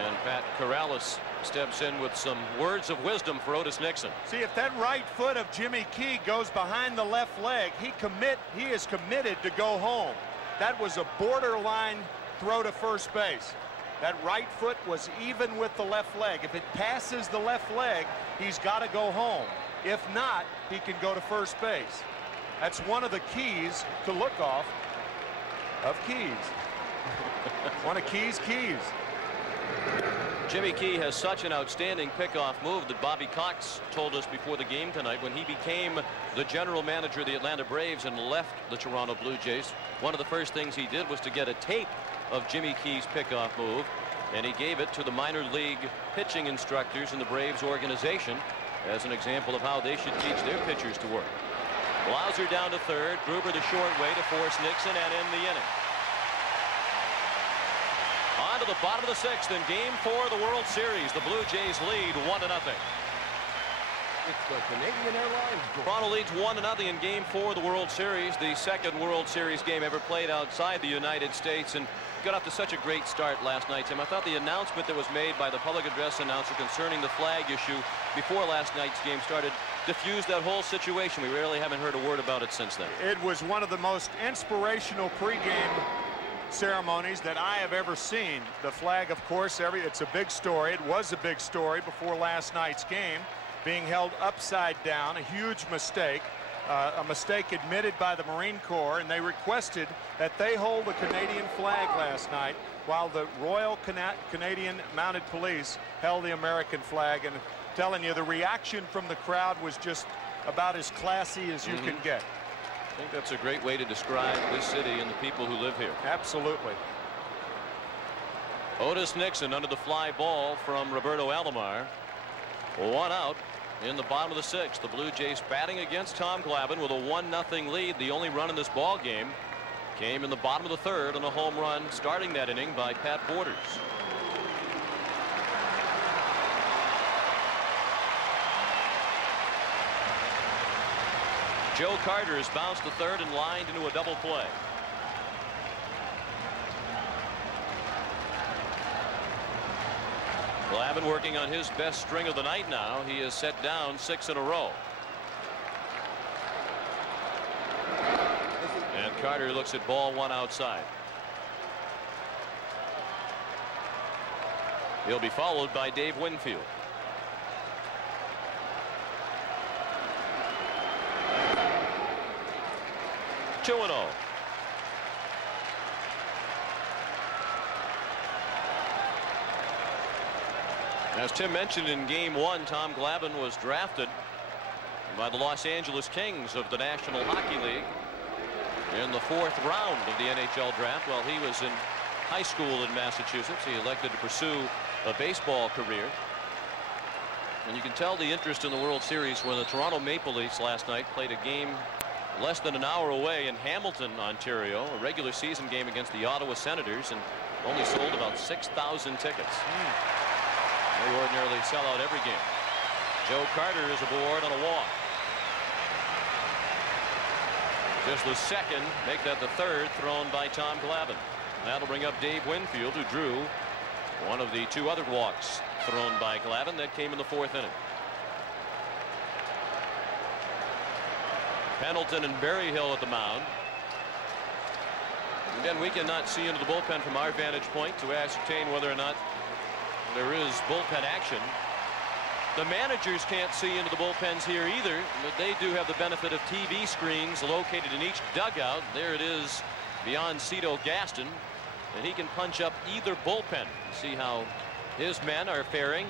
And Pat Corrales steps in with some words of wisdom for Otis Nixon. See, if that right foot of Jimmy Key goes behind the left leg, he is committed to go home. That was a borderline throw to first base. That right foot was even with the left leg. If it passes the left leg, he's got to go home. If not, he can go to first base. That's one of the keys to look off of Keys. One of Keys' keys. Jimmy Key has such an outstanding pickoff move that Bobby Cox told us before the game tonight when he became the general manager of the Atlanta Braves and left the Toronto Blue Jays. One of the first things he did was to get a tape of Jimmy Key's pickoff move, and he gave it to the minor league pitching instructors in the Braves organization as an example of how they should teach their pitchers to work. Blauser down to 3rd. Gruber the short way to force Nixon and end the inning. On to the bottom of the 6th in Game 4 of the World Series. The Blue Jays lead 1-0. It's the Canadian Airlines. Toronto leads 1-0 in Game 4 of the World Series, the 2nd World Series game ever played outside the United States, and got off to such a great start last night, Tim. I thought the announcement that was made by the public address announcer concerning the flag issue before last night's game started diffused that whole situation. We really haven't heard a word about it since then. It was one of the most inspirational pregame ceremonies that I have ever seen. The flag, of course, it's a big story. It was a big story before last night's game, being held upside down, a huge mistake. A mistake admitted by the Marine Corps, and they requested that they hold the Canadian flag last night while the Royal Canadian Mounted Police held the American flag. And telling you, the reaction from the crowd was just about as classy as you can get. I think that's a great way to describe this city and the people who live here. Absolutely. Otis Nixon under the fly ball from Roberto Alomar. 1 out in the bottom of the 6th. The Blue Jays batting against Tom Glavine with a 1-0 lead. The only run in this ball game came in the bottom of the 3rd on a home run starting that inning by Pat Borders. Joe Carter has bounced to 3rd and lined into a double play. Glavine working on his best string of the night now. He has set down 6 in a row. And Carter looks at ball 1 outside. He'll be followed by Dave Winfield. Two and 0. As Tim mentioned, in game 1, Tom Glavine was drafted by the Los Angeles Kings of the National Hockey League in the 4th round of the NHL draft. While he was in high school in Massachusetts, he elected to pursue a baseball career. And you can tell the interest in the World Series when the Toronto Maple Leafs last night played a game less than an hour away in Hamilton, Ontario, a regular season game against the Ottawa Senators, and only sold about 6,000 tickets. They ordinarily sell out every game. Joe Carter is aboard on a walk. Just the second, make that the 3rd thrown by Tom Glavine. That'll bring up Dave Winfield, who drew one of the 2 other walks thrown by Glavine. That came in the 4th inning. Pendleton and Berryhill at the mound. Again, we cannot see into the bullpen from our vantage point to ascertain whether or not there is bullpen action. The managers can't see into the bullpens here either, but they do have the benefit of TV screens located in each dugout. There it is beyond Cito Gaston, and he can punch up either bullpen and see how his men are faring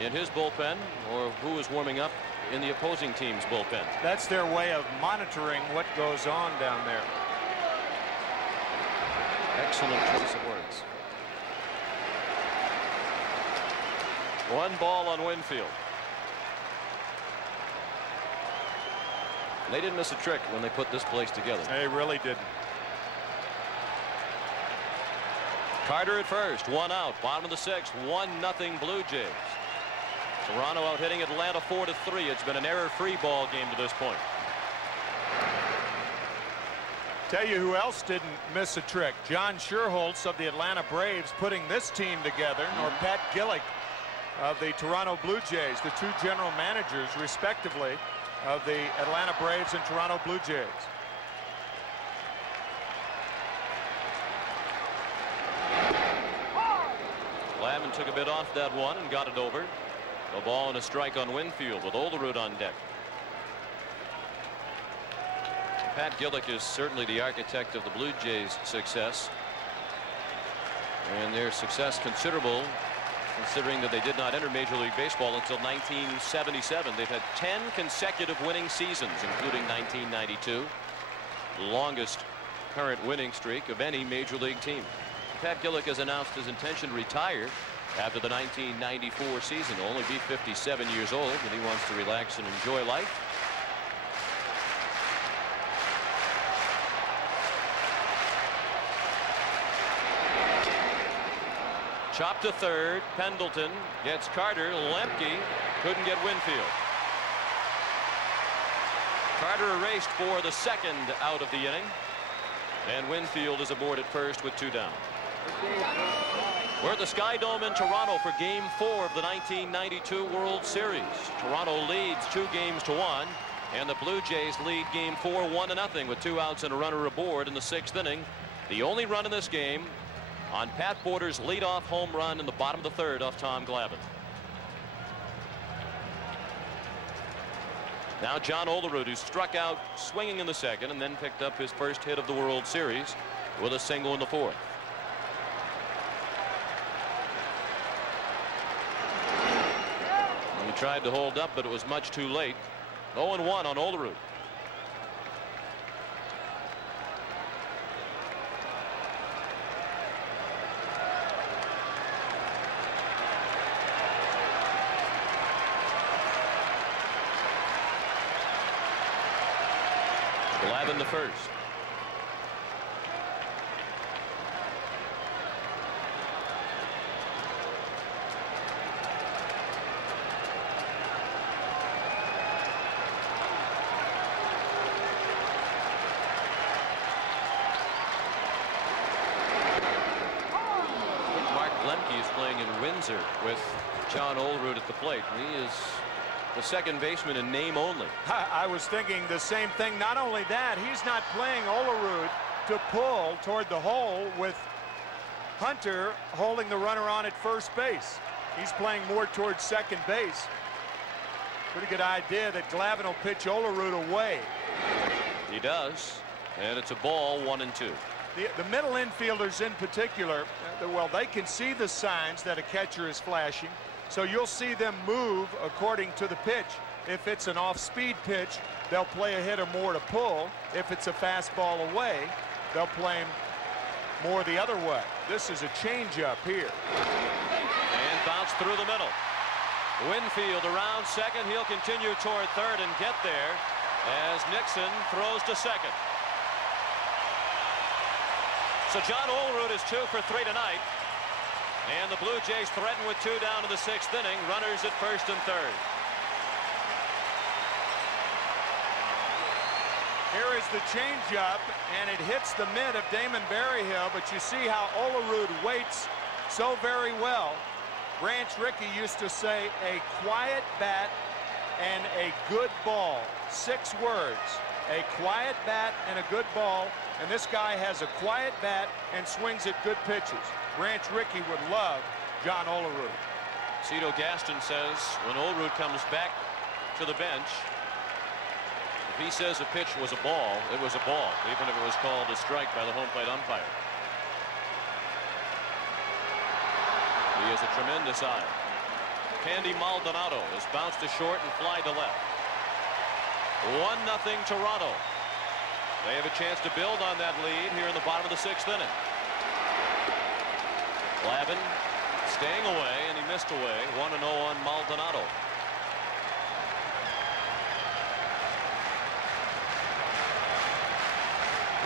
in his bullpen or who is warming up in the opposing team's bullpen. That's their way of monitoring what goes on down there. Excellent choice of words. 1 ball on Winfield. They didn't miss a trick when they put this place together. They really didn't. Carter at first, 1 out, bottom of the 6th, 1-0 Blue Jays. Toronto out hitting Atlanta 4-3. It's been an error-free ball game to this point. Tell you who else didn't miss a trick. John Schuerholz of the Atlanta Braves putting this team together, nor Pat Gillick of the Toronto Blue Jays, the 2 general managers respectively of the Atlanta Braves and Toronto Blue Jays. Glavine took a bit off that one and got it over. A ball and a strike on Winfield with Olerud on deck. Pat Gillick is certainly the architect of the Blue Jays' success, and their success considerable considering that they did not enter Major League Baseball until 1977. They've had 10 consecutive winning seasons, including 1992, the longest current winning streak of any Major League team. Pat Gillick has announced his intention to retire after the 1994 season. He'll only be 57 years old, and he wants to relax and enjoy life. Chop to third. Pendleton gets Carter. Lemke couldn't get Winfield. Carter erased for the 2nd out of the inning, and Winfield is aboard at first with 2 down. We're at the Sky Dome in Toronto for Game 4 of the 1992 World Series. Toronto leads 2-1, and the Blue Jays lead Game 4 1-0 with 2 outs and a runner aboard in the 6th inning. The only run in this game on Pat Porter's leadoff home run in the bottom of the 3rd off Tom Glavine. Now John Olerud, who struck out swinging in the 2nd and then picked up his first hit of the World Series with a single in the 4th. He tried to hold up, but it was much too late. 0-1 on Olerud. Glavine the first. Lemke is playing in Windsor with John Olerud at the plate. He is the second baseman in name only. I was thinking the same thing. Not only that, he's not playing Olerud to pull toward the hole with Hunter holding the runner on at first base. He's playing more towards second base. Pretty good idea that Glavine will pitch Olerud away. He does, and it's a ball, 1-2. The middle infielders in particular, well, they can see the signs that a catcher is flashing, so you'll see them move according to the pitch. If it's an off-speed pitch, they'll play a hitter more to pull. If it's a fastball away, they'll play him more the other way. This is a changeup here. And bounce through the middle. Winfield around second. He'll continue toward third and get there as Nixon throws to second. So John Olerud is 2 for 3 tonight. And the Blue Jays threaten with 2 down in the 6th inning. Runners at first and third. Here is the changeup, and it hits the mid of Damon Berryhill, but you see how Olerud waits so very well. Branch Rickey used to say, a quiet bat and a good ball. 6 words. A quiet bat and a good ball, and this guy has a quiet bat and swings at good pitches. Branch Rickey would love John Olerud. Cito Gaston says when Olerud comes back to the bench, if he says a pitch was a ball, it was a ball, even if it was called a strike by the home plate umpire. He has a tremendous eye. Candy Maldonado is bounced to short and fly to left. 1-0 Toronto. They have a chance to build on that lead here in the bottom of the 6th inning. Glavine staying away, and he missed away. 1-0 on Maldonado.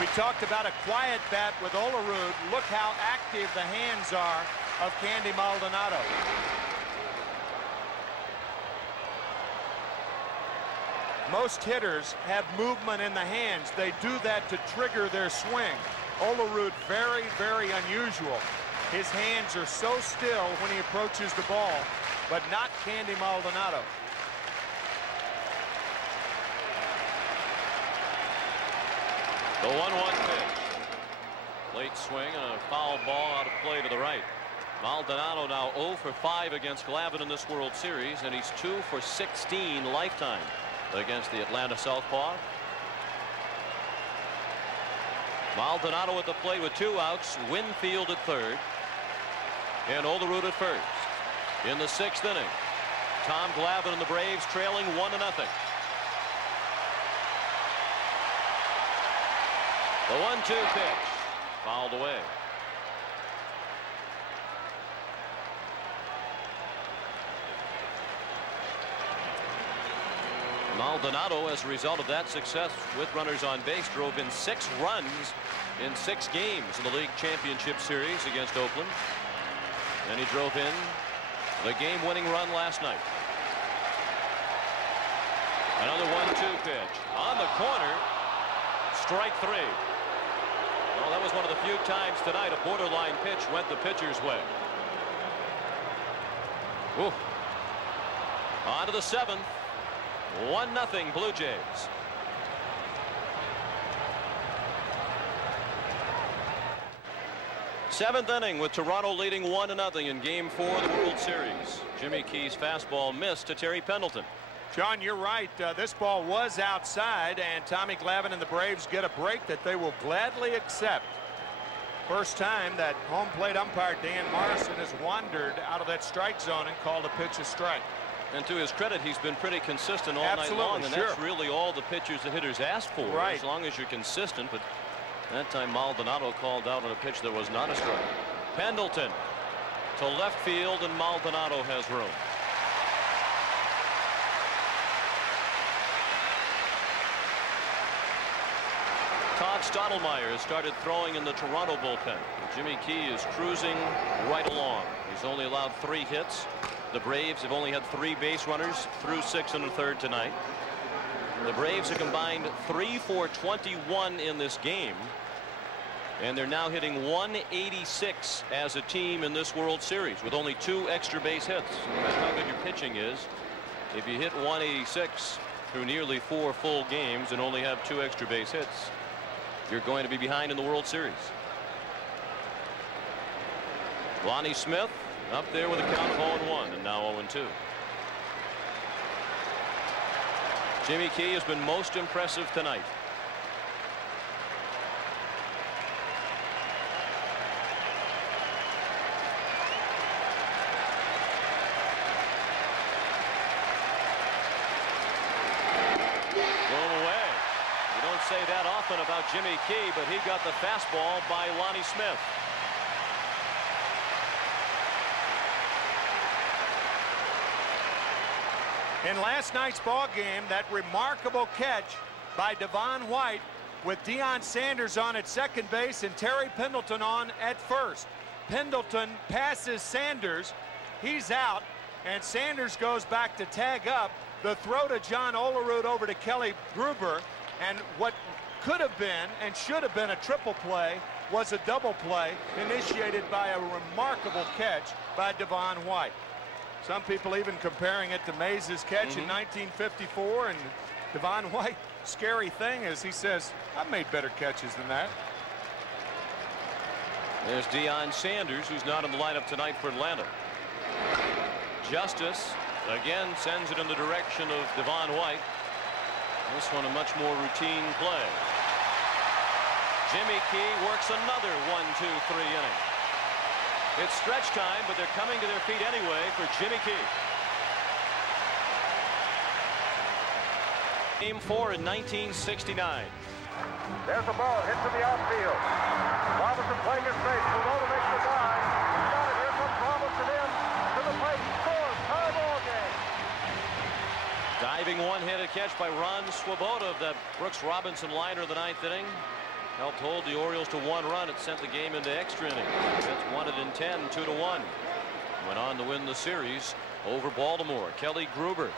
We talked about a quiet bat with Olerud. Look how active the hands are of Candy Maldonado. Most hitters have movement in the hands. They do that to trigger their swing. Olerud, very, very unusual. His hands are so still when he approaches the ball, but not Candy Maldonado. The 1-1 pitch. Late swing and a foul ball out of play to the right. Maldonado now 0 for 5 against Glavine in this World Series, and he's 2 for 16 lifetime against the Atlanta Southpaw. Maldonado at the plate with 2 outs. Winfield at third. And Olerud at first. In the 6th inning, Tom Glavine and the Braves trailing 1-0. The 1-2 pitch. Fouled away. Maldonado, as a result of that success with runners on base, drove in 6 runs in 6 games in the league championship series against Oakland. And he drove in the game-winning run last night. Another 1-2 pitch on the corner. Strike 3. Well, that was one of the few times tonight a borderline pitch went the pitcher's way. Ooh. On to the 7th. 1-0 Blue Jays. Seventh inning with Toronto leading 1-0 in Game 4 of the World Series. Jimmy Key's fastball missed to Terry Pendleton. John, you're right. This ball was outside, and Tommy Glavine and the Braves get a break that they will gladly accept. First time that home plate umpire Dan Morrison has wandered out of that strike zone and called a pitch a strike. And to his credit, he's been pretty consistent all night long, and that's really all the pitchers the hitters ask for, as long as you're consistent. But that time Maldonado called out on a pitch that was not a strike. Pendleton to left field, and Maldonado has room. Todd Stottlemyre has started throwing in the Toronto bullpen. Jimmy Key is cruising right along. He's only allowed 3 hits. The Braves have only had 3 base runners through 6 1/3 tonight. The Braves have combined 3 for 21 in this game. And they're now hitting 186 as a team in this World Series with only 2 extra base hits. No matter how good your pitching is, if you hit 186 through nearly 4 full games and only have 2 extra base hits, you're going to be behind in the World Series. Lonnie Smith up there with a count of 0-1 and now 0-2. Jimmy Key has been most impressive tonight. Say that often about Jimmy Key, but he got the fastball by Lonnie Smith. In last night's ball game, that remarkable catch by Devon White with Deion Sanders on at second base and Terry Pendleton on at first. Pendleton passes Sanders. He's out, and Sanders goes back to tag up. The throw to John Olerud over to Kelly Gruber. And what could have been and should have been a triple play was a double play initiated by a remarkable catch by Devon White. Some people even comparing it to Mays' catch in 1954. And Devon White, scary thing is he says, I've made better catches than that. There's Deion Sanders, who's not in the lineup tonight for Atlanta. Justice again sends it in the direction of Devon White. This one a much more routine play. Jimmy Key works another 1-2-3 inning. It's stretch time, but they're coming to their feet anyway for Jimmy Key. Game 4 in 1969. There's a ball hit to the outfield. Robinson playing his face. Winona makes the dive. He's got it. Here comes Robinson in to the plate. Scores. Tie ball game. Diving one-handed catch by Ron Swoboda of that Brooks Robinson liner of the 9th inning. Helped hold the Orioles to 1 run. It sent the game into extra innings. Mets won it in 10, 2-1. Went on to win the series over Baltimore. Kelly Gruber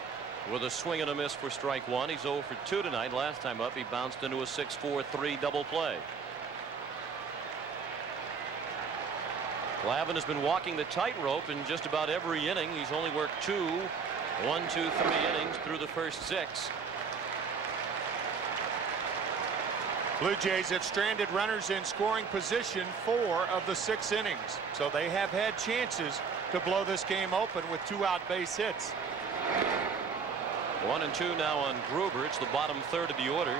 with a swing and a miss for strike 1. He's 0 for 2 tonight. Last time up, he bounced into a 6-4-3 double play. Glavine has been walking the tightrope in just about every inning. He's only worked 2 1, 2, 3 innings through the first 6. Blue Jays have stranded runners in scoring position 4 of the 6 innings. So they have had chances to blow this game open with 2 out base hits. 1 and 2 now on Gruber. It's the bottom third of the order.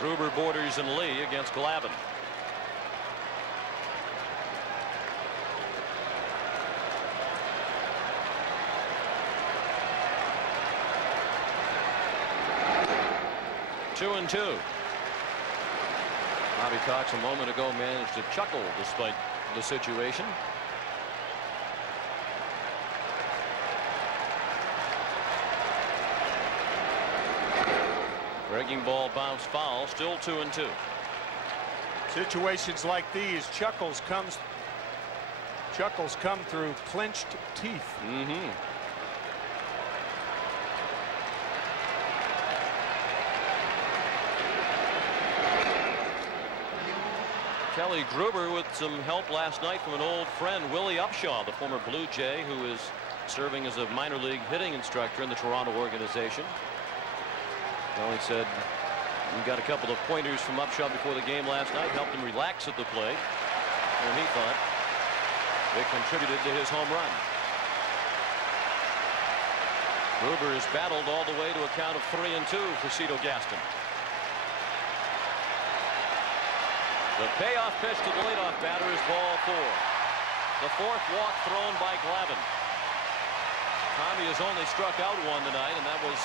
Gruber, Borders, and Lee against Glavine. Two and 2. Bobby Cox a moment ago managed to chuckle despite the situation. Breaking ball bounced foul. Still 2 and 2. Situations like these, chuckles come through clenched teeth. Kelly Gruber with some help last night from an old friend, Willie Upshaw, the former Blue Jay, who is serving as a minor league hitting instructor in the Toronto organization. Kelly said he got a couple of pointers from Upshaw before the game last night, helped him relax at the plate, and he thought it contributed to his home run. Gruber has battled all the way to a count of 3 and 2 for Cito Gaston. The payoff pitch to the leadoff batter is ball 4. The 4th walk thrown by Glavine. Tommy has only struck out 1 tonight, and that was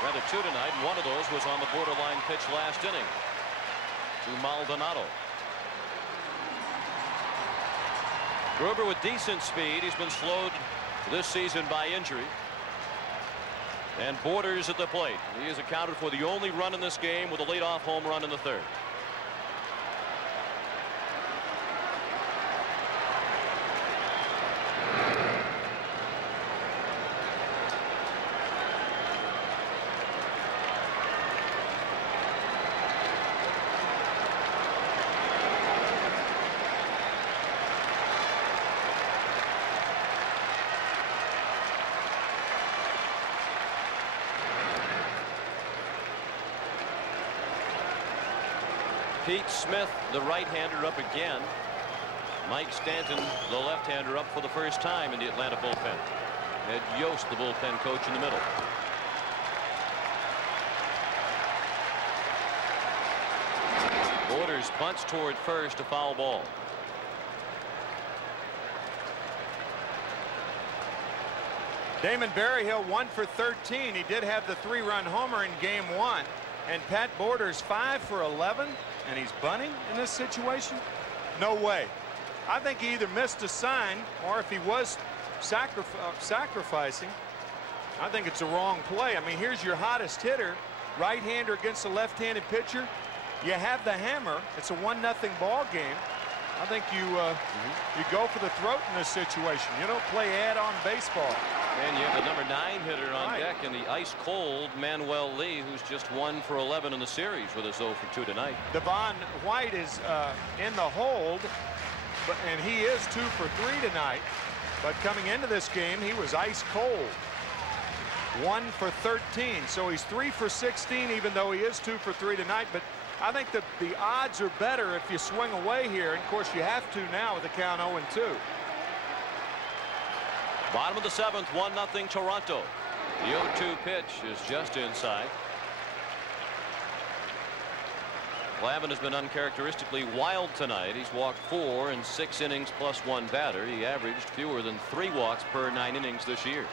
rather 2 tonight. And one of those was on the borderline pitch last inning to Maldonado. Gruber with decent speed. He's been slowed this season by injury. And Borders at the plate. He has accounted for the only run in this game with a leadoff home run in the 3rd. Pete Smith, the right-hander, up again. Mike Stanton, the left-hander, up for the first time in the Atlanta bullpen. Ed Yost, the bullpen coach, in the middle. Borders punts toward first, a foul ball. Damon Berryhill 1 for 13. He did have the 3-run homer in game 1. And Pat Borders 5 for 11. And he's bunting in this situation? No way. I think he either missed a sign, or if he was sacrificing, I think it's a wrong play. I mean, here's your hottest hitter, right-hander against a left-handed pitcher. You have the hammer. It's a 1-0 ball game. I think you go for the throat in this situation. You don't play add-on baseball. And you have the number 9 hitter on deck in the ice-cold Manuel Lee, who's just 1 for 11 in the series with a 0 for 2 tonight. Devon White is in the hold, and he is 2 for 3 tonight. But coming into this game, he was ice-cold. 1 for 13, so he's 3 for 16, even though he is 2 for 3 tonight. But I think that the odds are better if you swing away here. And of course, you have to now with the count 0-2. Bottom of the 7th, 1-0 Toronto. The 0-2 pitch is just inside. Glavine has been uncharacteristically wild tonight. He's walked 4 in 6 innings plus 1 batter. He averaged fewer than 3 walks per 9 innings this year.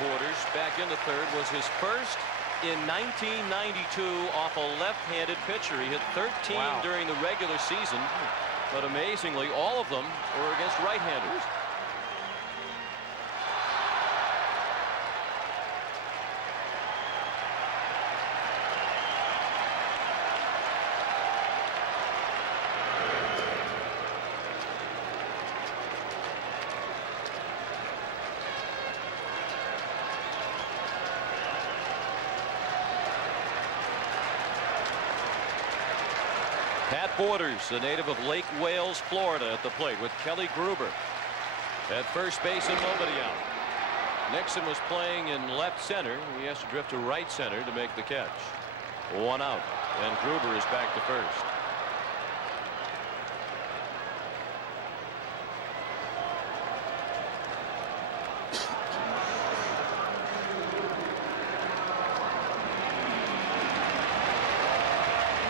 Borders back in the 3rd was his first in 1992 off a left-handed pitcher. He hit 13 during the regular season, but amazingly all of them were against right-handers. Pat Borders, the native of Lake Wales, Florida, at the plate with Kelly Gruber at first base and nobody out. Nixon was playing in left center. He has to drift to right center to make the catch. 1 out, and Gruber is back to first.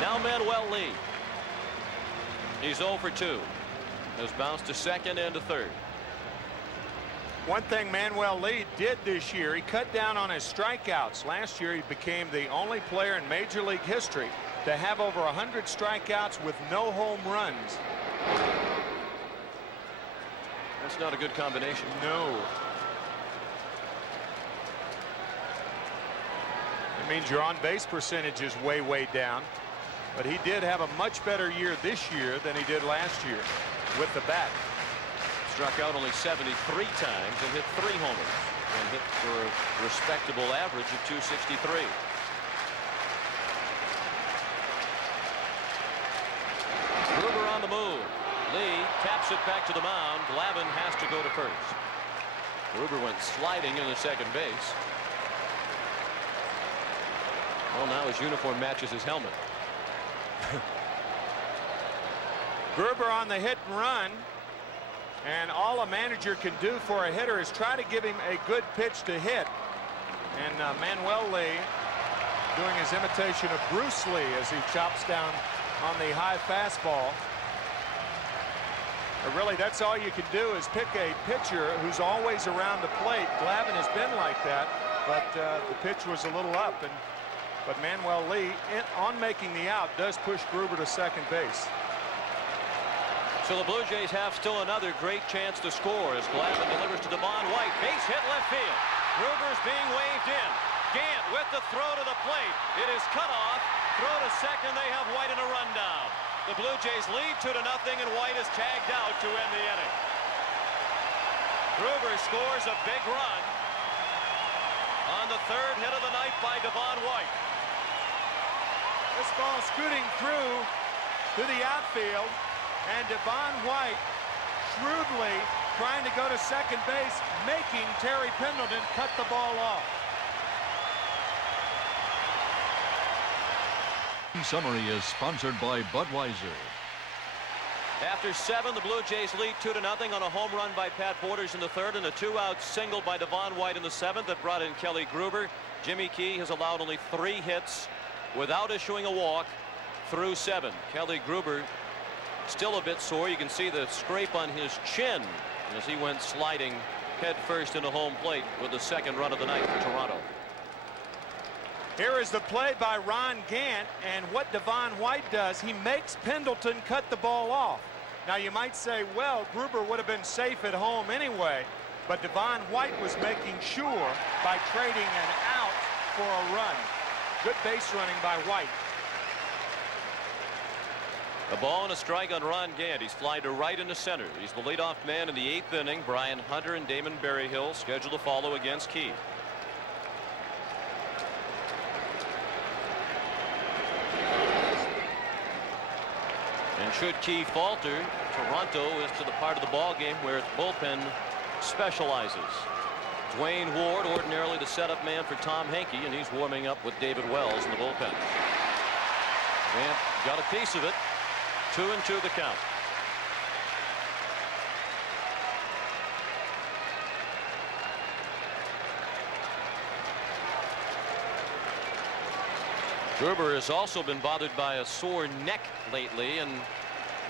Now Manuel Lee. He's 0 for 2. Has bounced to second and to third. One thing Manuel Lee did this year, he cut down on his strikeouts. Last year he became the only player in Major League history to have over 100 strikeouts with no home runs. That's not a good combination. No. It means your on-base percentage is way down. But he did have a much better year this year than he did last year with the bat. Struck out only 73 times and hit 3 homers and hit for a respectable average of 263. Gruber on the move. Lee taps it back to the mound. Glavine has to go to first. Gruber went sliding in the second base. Well, now his uniform matches his helmet. Gruber on the hit and run, and all a manager can do for a hitter is try to give him a good pitch to hit. And Manuel Lee doing his imitation of Bruce Lee as he chops down on the high fastball. But really, that's all you can do is pick a pitcher who's always around the plate. Glavine has been like that, but the pitch was a little up. But Manuel Lee, on making the out, does push Gruber to second base. So the Blue Jays have still another great chance to score as Glavine delivers to Devon White. Base hit left field. Gruber's being waved in. Gant with the throw to the plate. It is cut off. Throw to second. They have White in a rundown. The Blue Jays lead 2-0, and White is tagged out to end the inning. Gruber scores a big run on the 3rd hit of the night by Devon White. This ball scooting through to the outfield, and Devon White shrewdly trying to go to second base, making Terry Pendleton cut the ball off. Summary is sponsored by Budweiser. After 7, the Blue Jays lead 2-0 on a home run by Pat Borders in the 3rd and a 2-out single by Devon White in the 7th that brought in Kelly Gruber. Jimmy Key has allowed only 3 hits without issuing a walk through 7. Kelly Gruber still a bit sore. You can see the scrape on his chin as he went sliding head first into home plate with the 2nd run of the night for Toronto. Here is the play by Ron Gant, and what Devon White does, he makes Pendleton cut the ball off. Now you might say, well, Gruber would have been safe at home anyway, but Devon White was making sure by trading an out for a run. Good base running by White. A ball and a strike on Ron Gant. He's fly to right into center. He's the leadoff man in the 8th inning. Brian Hunter and Damon Berryhill scheduled to follow against Key. And should Key falter, Toronto is to the part of the ball game where its bullpen specializes. Dwayne Ward, ordinarily the setup man for Tom Henke, and he's warming up with David Wells in the bullpen. Gant got a piece of it. 2-2 the count. Gruber has also been bothered by a sore neck lately, and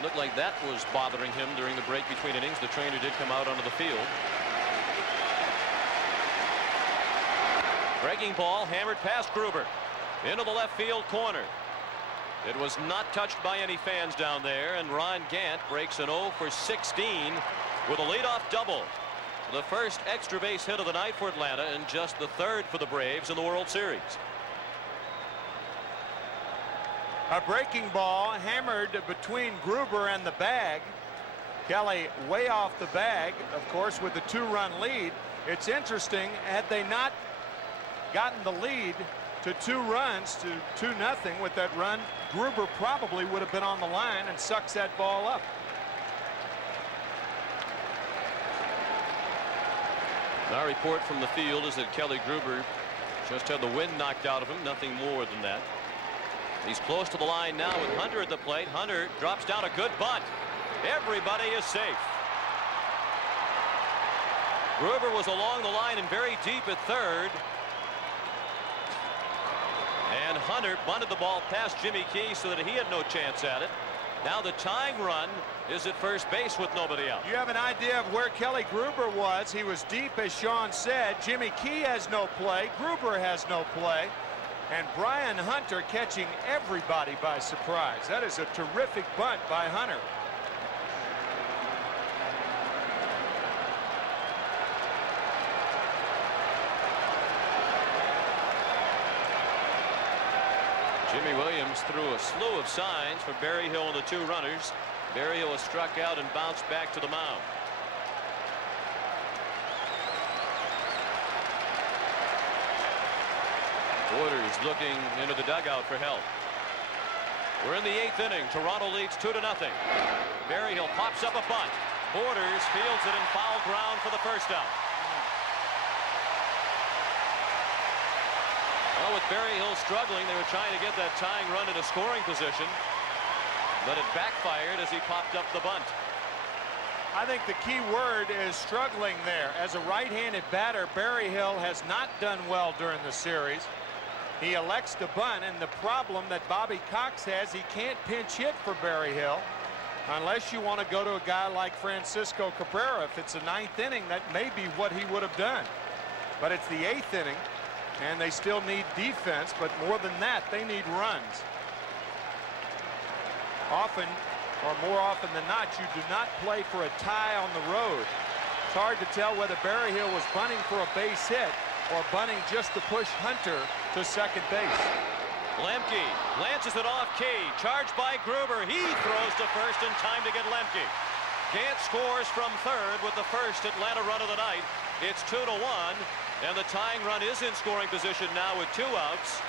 looked like that was bothering him during the break between innings. The trainer did come out onto the field. Breaking ball hammered past Gruber into the left field corner. It was not touched by any fans down there, and Ron Gant breaks an 0 for 16 with a leadoff double. The first extra base hit of the night for Atlanta, and just the 3rd for the Braves in the World Series. A breaking ball hammered between Gruber and the bag. Kelly way off the bag, of course, with the 2-run lead. It's interesting, had they not gotten the lead to 2 runs to 2-0 with that run, Gruber probably would have been on the line and sucks that ball up. Our report from the field is that Kelly Gruber just had the wind knocked out of him, nothing more than that. He's close to the line now with Hunter at the plate. Hunter drops down a good bunt. Everybody is safe. Gruber was along the line and very deep at 3rd. And Hunter bunted the ball past Jimmy Key so that he had no chance at it. Now the tying run is at first base with nobody out. You have an idea of where Kelly Gruber was. He was deep, as Sean said. Jimmy Key has no play. Gruber has no play. And Brian Hunter catching everybody by surprise. That is a terrific bunt by Hunter. Jimmy Williams threw a slew of signs for Berryhill and the 2 runners. Berryhill was struck out and bounced back to the mound. Borders looking into the dugout for help. We're in the 8th inning. Toronto leads 2-0. Berryhill pops up a bunt. Borders fields it in foul ground for the first out. Well, with Berryhill struggling, they were trying to get that tying run into scoring position, but it backfired as he popped up the bunt. I think the key word is struggling there. As a right-handed batter, Berryhill has not done well during the series. He elects to bunt, and the problem that Bobby Cox has, he can't pinch hit for Berryhill unless you want to go to a guy like Francisco Cabrera. If it's the 9th inning, that may be what he would have done. But it's the 8th inning, and they still need defense, but more than that, they need runs. Often, or more often than not, you do not play for a tie on the road. It's hard to tell whether Berryhill was bunting for a base hit or bunting just to push Hunter to second base. Lemke lances it off Key. Charged by Gruber. He throws to first in time to get Lemke. Gant scores from 3rd with the first Atlanta run of the night. It's 2-1, and the tying run is in scoring position now with 2 outs.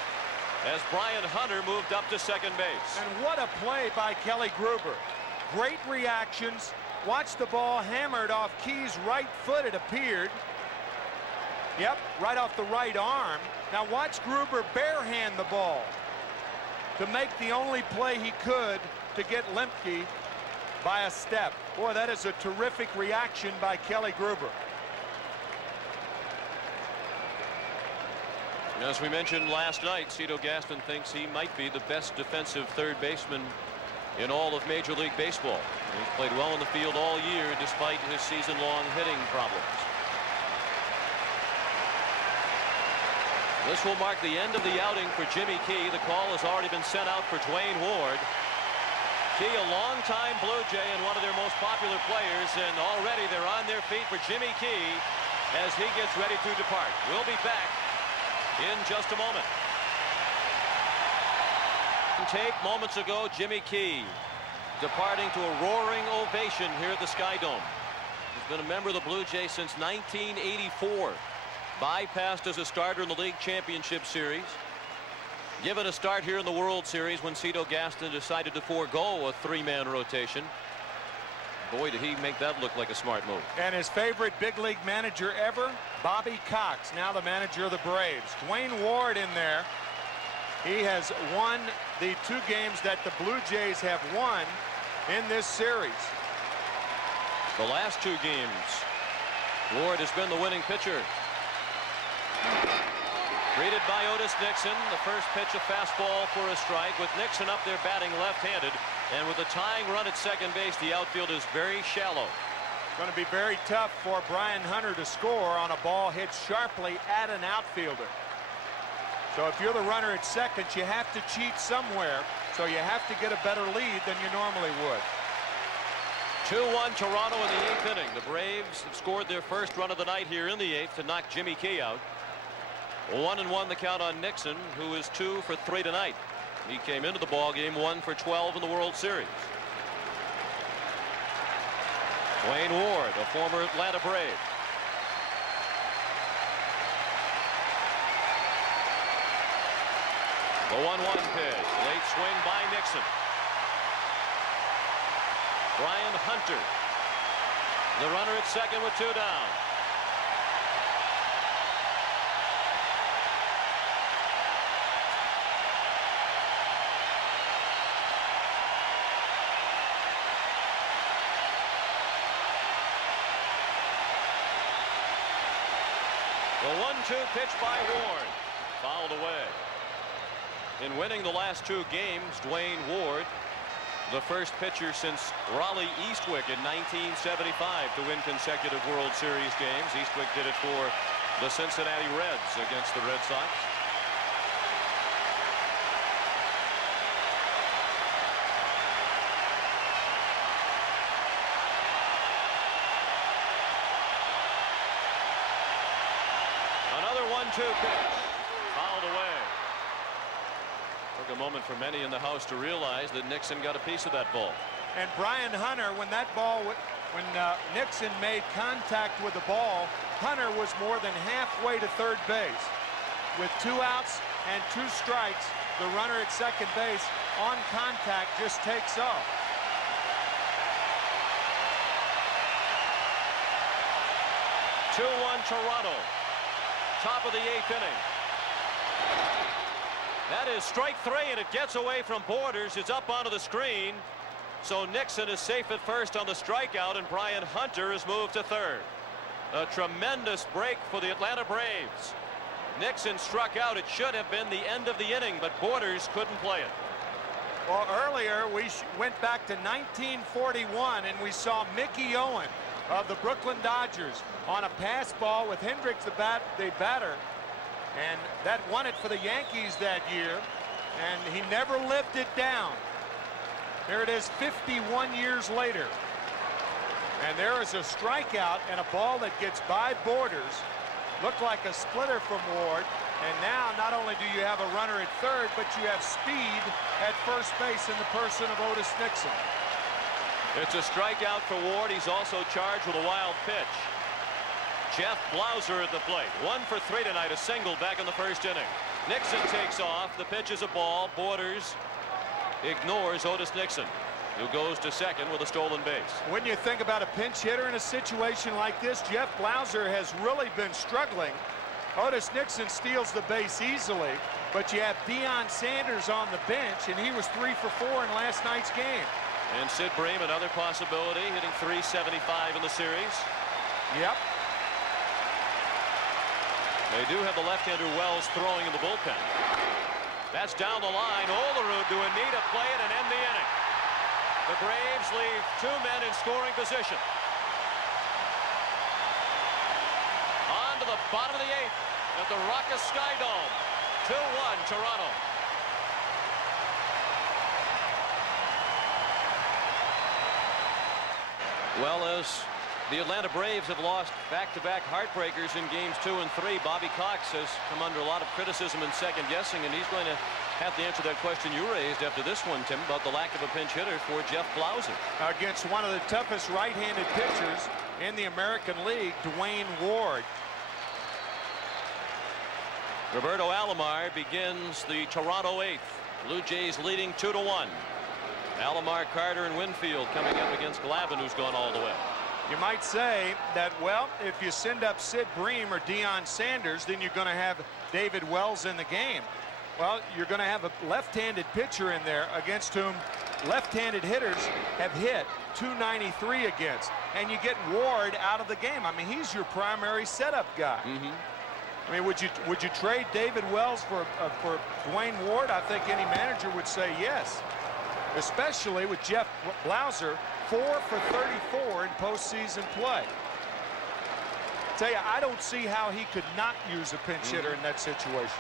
as Brian Hunter moved up to second base. And what a play by Kelly Gruber. Great reactions. Watch the ball hammered off Key's right foot, it appeared. Yep, right off the right arm. Now watch Gruber barehand the ball to make the only play he could to get Lemke by a step. Boy, that is a terrific reaction by Kelly Gruber. As we mentioned last night, Cito Gaston thinks he might be the best defensive third baseman in all of Major League Baseball. He's played well in the field all year despite his season-long hitting problems. This will mark the end of the outing for Jimmy Key. The call has already been sent out for Dwayne Ward. Key, a longtime Blue Jay and one of their most popular players, and already they're on their feet for Jimmy Key as he gets ready to depart. We'll be back in just a moment. Tape moments ago, Jimmy Key departing to a roaring ovation here at the Sky Dome. He's been a member of the Blue Jays since 1984. Bypassed as a starter in the League Championship Series. Given a start here in the World Series when Cito Gaston decided to forego a three-man rotation. Boy, did he make that look like a smart move. And his favorite big league manager ever, Bobby Cox, now the manager of the Braves. Dwayne Ward in there. He has won the 2 games that the Blue Jays have won in this series. The last 2 games, Ward has been the winning pitcher. Greeted by Otis Nixon. The first pitch, a fastball for a strike, with Nixon up there batting left-handed. And with a tying run at second base, the outfield is very shallow. It's going to be very tough for Brian Hunter to score on a ball hit sharply at an outfielder. So if you're the runner at second, you have to cheat somewhere. So you have to get a better lead than you normally would. 2-1 Toronto in the 8th inning. The Braves have scored their first run of the night here in the 8th to knock Jimmy Key out. 1-1 the count on Nixon, who is 2 for 3 tonight. He came into the ball game 1 for 12 in the World Series. Dwayne Ward, a former Atlanta Brave. The 1-1 pitch, late swing by Nixon. Brian Hunter, the runner at second with 2 down. The 1-2 pitch by Ward, fouled away. In winning the last 2 games, Dwayne Ward, the first pitcher since Raleigh Eastwick in 1975 to win consecutive World Series games. Eastwick did it for the Cincinnati Reds against the Red Sox. Another 1-2 pitch, fouled away. Took a moment for many in the house to realize that Nixon got a piece of that ball. And Brian Hunter, when Nixon made contact with the ball, Hunter was more than halfway to third base. With 2 outs and 2 strikes, the runner at second base on contact just takes off. Two 2-1 Toronto. Top of the 8th inning. That is strike 3, and it gets away from Borders. It's up onto the screen. So Nixon is safe at first on the strikeout, and Brian Hunter is moved to third. A tremendous break for the Atlanta Braves. Nixon struck out. It should have been the end of the inning, but Borders couldn't play it. Well, earlier we went back to 1941, and we saw Mickey Owen of the Brooklyn Dodgers on a pass ball with Hendricks, the batter. And that won it for the Yankees that year, and he never lived it down. Here it is 51 years later. And there is a strikeout and a ball that gets by Borders. Looked like a splitter from Ward. And now not only do you have a runner at third, but you have speed at first base in the person of Otis Nixon. It's a strikeout for Ward. He's also charged with a wild pitch. Jeff Blauser at the plate. 1 for 3 tonight, a single back in the first inning. Nixon takes off. The pitch is a ball. Borders ignores Otis Nixon, who goes to second with a stolen base. When you think about a pinch hitter in a situation like this, Jeff Blauser has really been struggling. Otis Nixon steals the base easily, but you have Deion Sanders on the bench, and he was 3 for 4 in last night's game. And Sid Bream, another possibility, hitting .375 in the series. Yep. They do have the left-hander Wells throwing in the bullpen. That's down the line. Olerud to a knee to play it and end the inning. The Braves leave 2 men in scoring position. On to the bottom of the 8th at the Rocca Sky Dome. 2-1 Toronto. Well, as the Atlanta Braves have lost back-to-back heartbreakers in games 2 and 3, Bobby Cox has come under a lot of criticism and second-guessing, and he's going to have to answer that question you raised after this one, Tim, about the lack of a pinch hitter for Jeff Blauser. Against one of the toughest right-handed pitchers in the American League, Dwayne Ward. Roberto Alomar begins the Toronto 8th. Blue Jays leading 2-1. Alomar, Carter, and Winfield coming up against Glavine, who's gone all the way. You might say that, well, if you send up Sid Bream or Deion Sanders, then you're going to have David Wells in the game. Well, you're going to have a left-handed pitcher in there against whom left-handed hitters have hit .293 against, and you get Ward out of the game. I mean, he's your primary setup guy. I mean, would you trade David Wells for Dwayne Ward? I think any manager would say yes, especially with Jeff Blauser 4 for 34 in postseason play. I tell you, I don't see how he could not use a pinch hitter in that situation.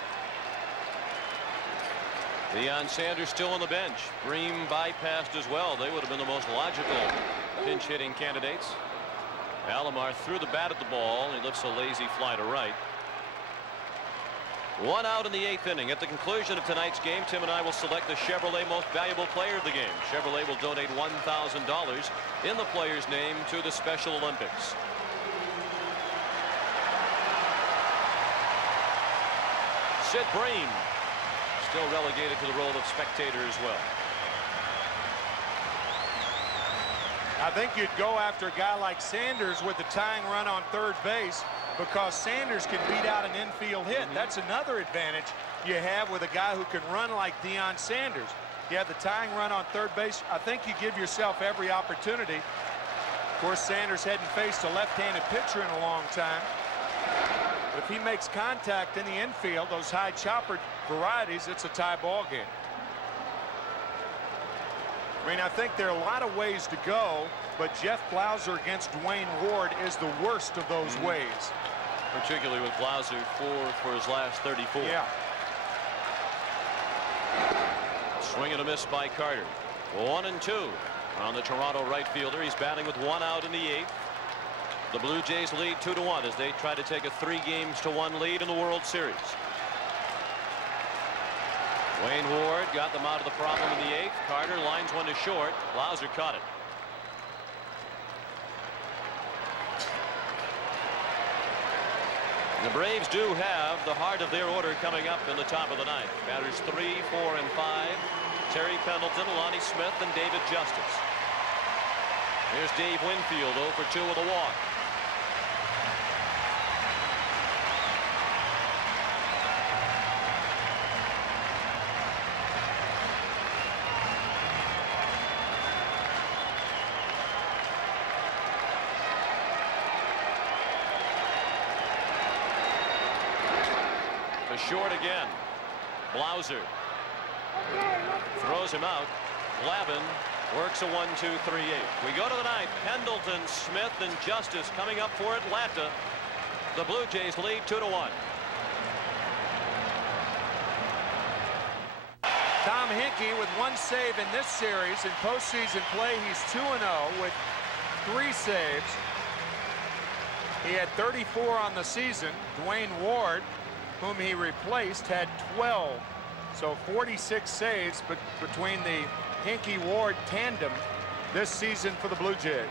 Deion Sanders still on the bench. Bream bypassed as well. They would have been the most logical pinch hitting candidates. Alomar threw the bat at the ball. He lifts a lazy fly to right. 1 out in the 8th inning. At the conclusion of tonight's game, Tim and I will select the Chevrolet Most Valuable Player of the game. Chevrolet will donate $1,000 in the player's name to the Special Olympics. Sid Bream still relegated to the role of spectator as well. I think you'd go after a guy like Sanders with the tying run on third base, because Sanders can beat out an infield hit. That's another advantage you have with a guy who can run like Deion Sanders. You have the tying run on third base. I think you give yourself every opportunity. Of course, Sanders hadn't faced a left-handed pitcher in a long time. But if he makes contact in the infield, those high chopper varieties, it's a tie ball game. I mean, I think there are a lot of ways to go, but Jeff Blauser against Dwayne Ward is the worst of those ways. Particularly with Blauser 4 for his last 34. Yeah. Swing and a miss by Carter. 1-2 on the Toronto right fielder. He's batting with 1 out in the 8th. The Blue Jays lead 2-1 as they try to take a 3-1 lead in the World Series. Wayne Ward got them out of the problem in the 8th. Carter lines one to short. Blauser caught it. The Braves do have the heart of their order coming up in the top of the 9th. Batters 3, 4, and 5. Terry Pendleton, Lonnie Smith, and David Justice. Here's Dave Winfield 0 for 2 with a walk. Short again. Blauser throws him out. Glavine works a 1-2-3-8. We go to the 9th. Pendleton, Smith, and Justice coming up for Atlanta. The Blue Jays lead 2-1. Tom Hinkie with 1 save in this series. In postseason play, he's 2-0 with 3 saves. He had 34 on the season. Dwayne Ward, whom he replaced, had 12. So 46 saves between the Hinkie-Ward tandem this season for the Blue Jays.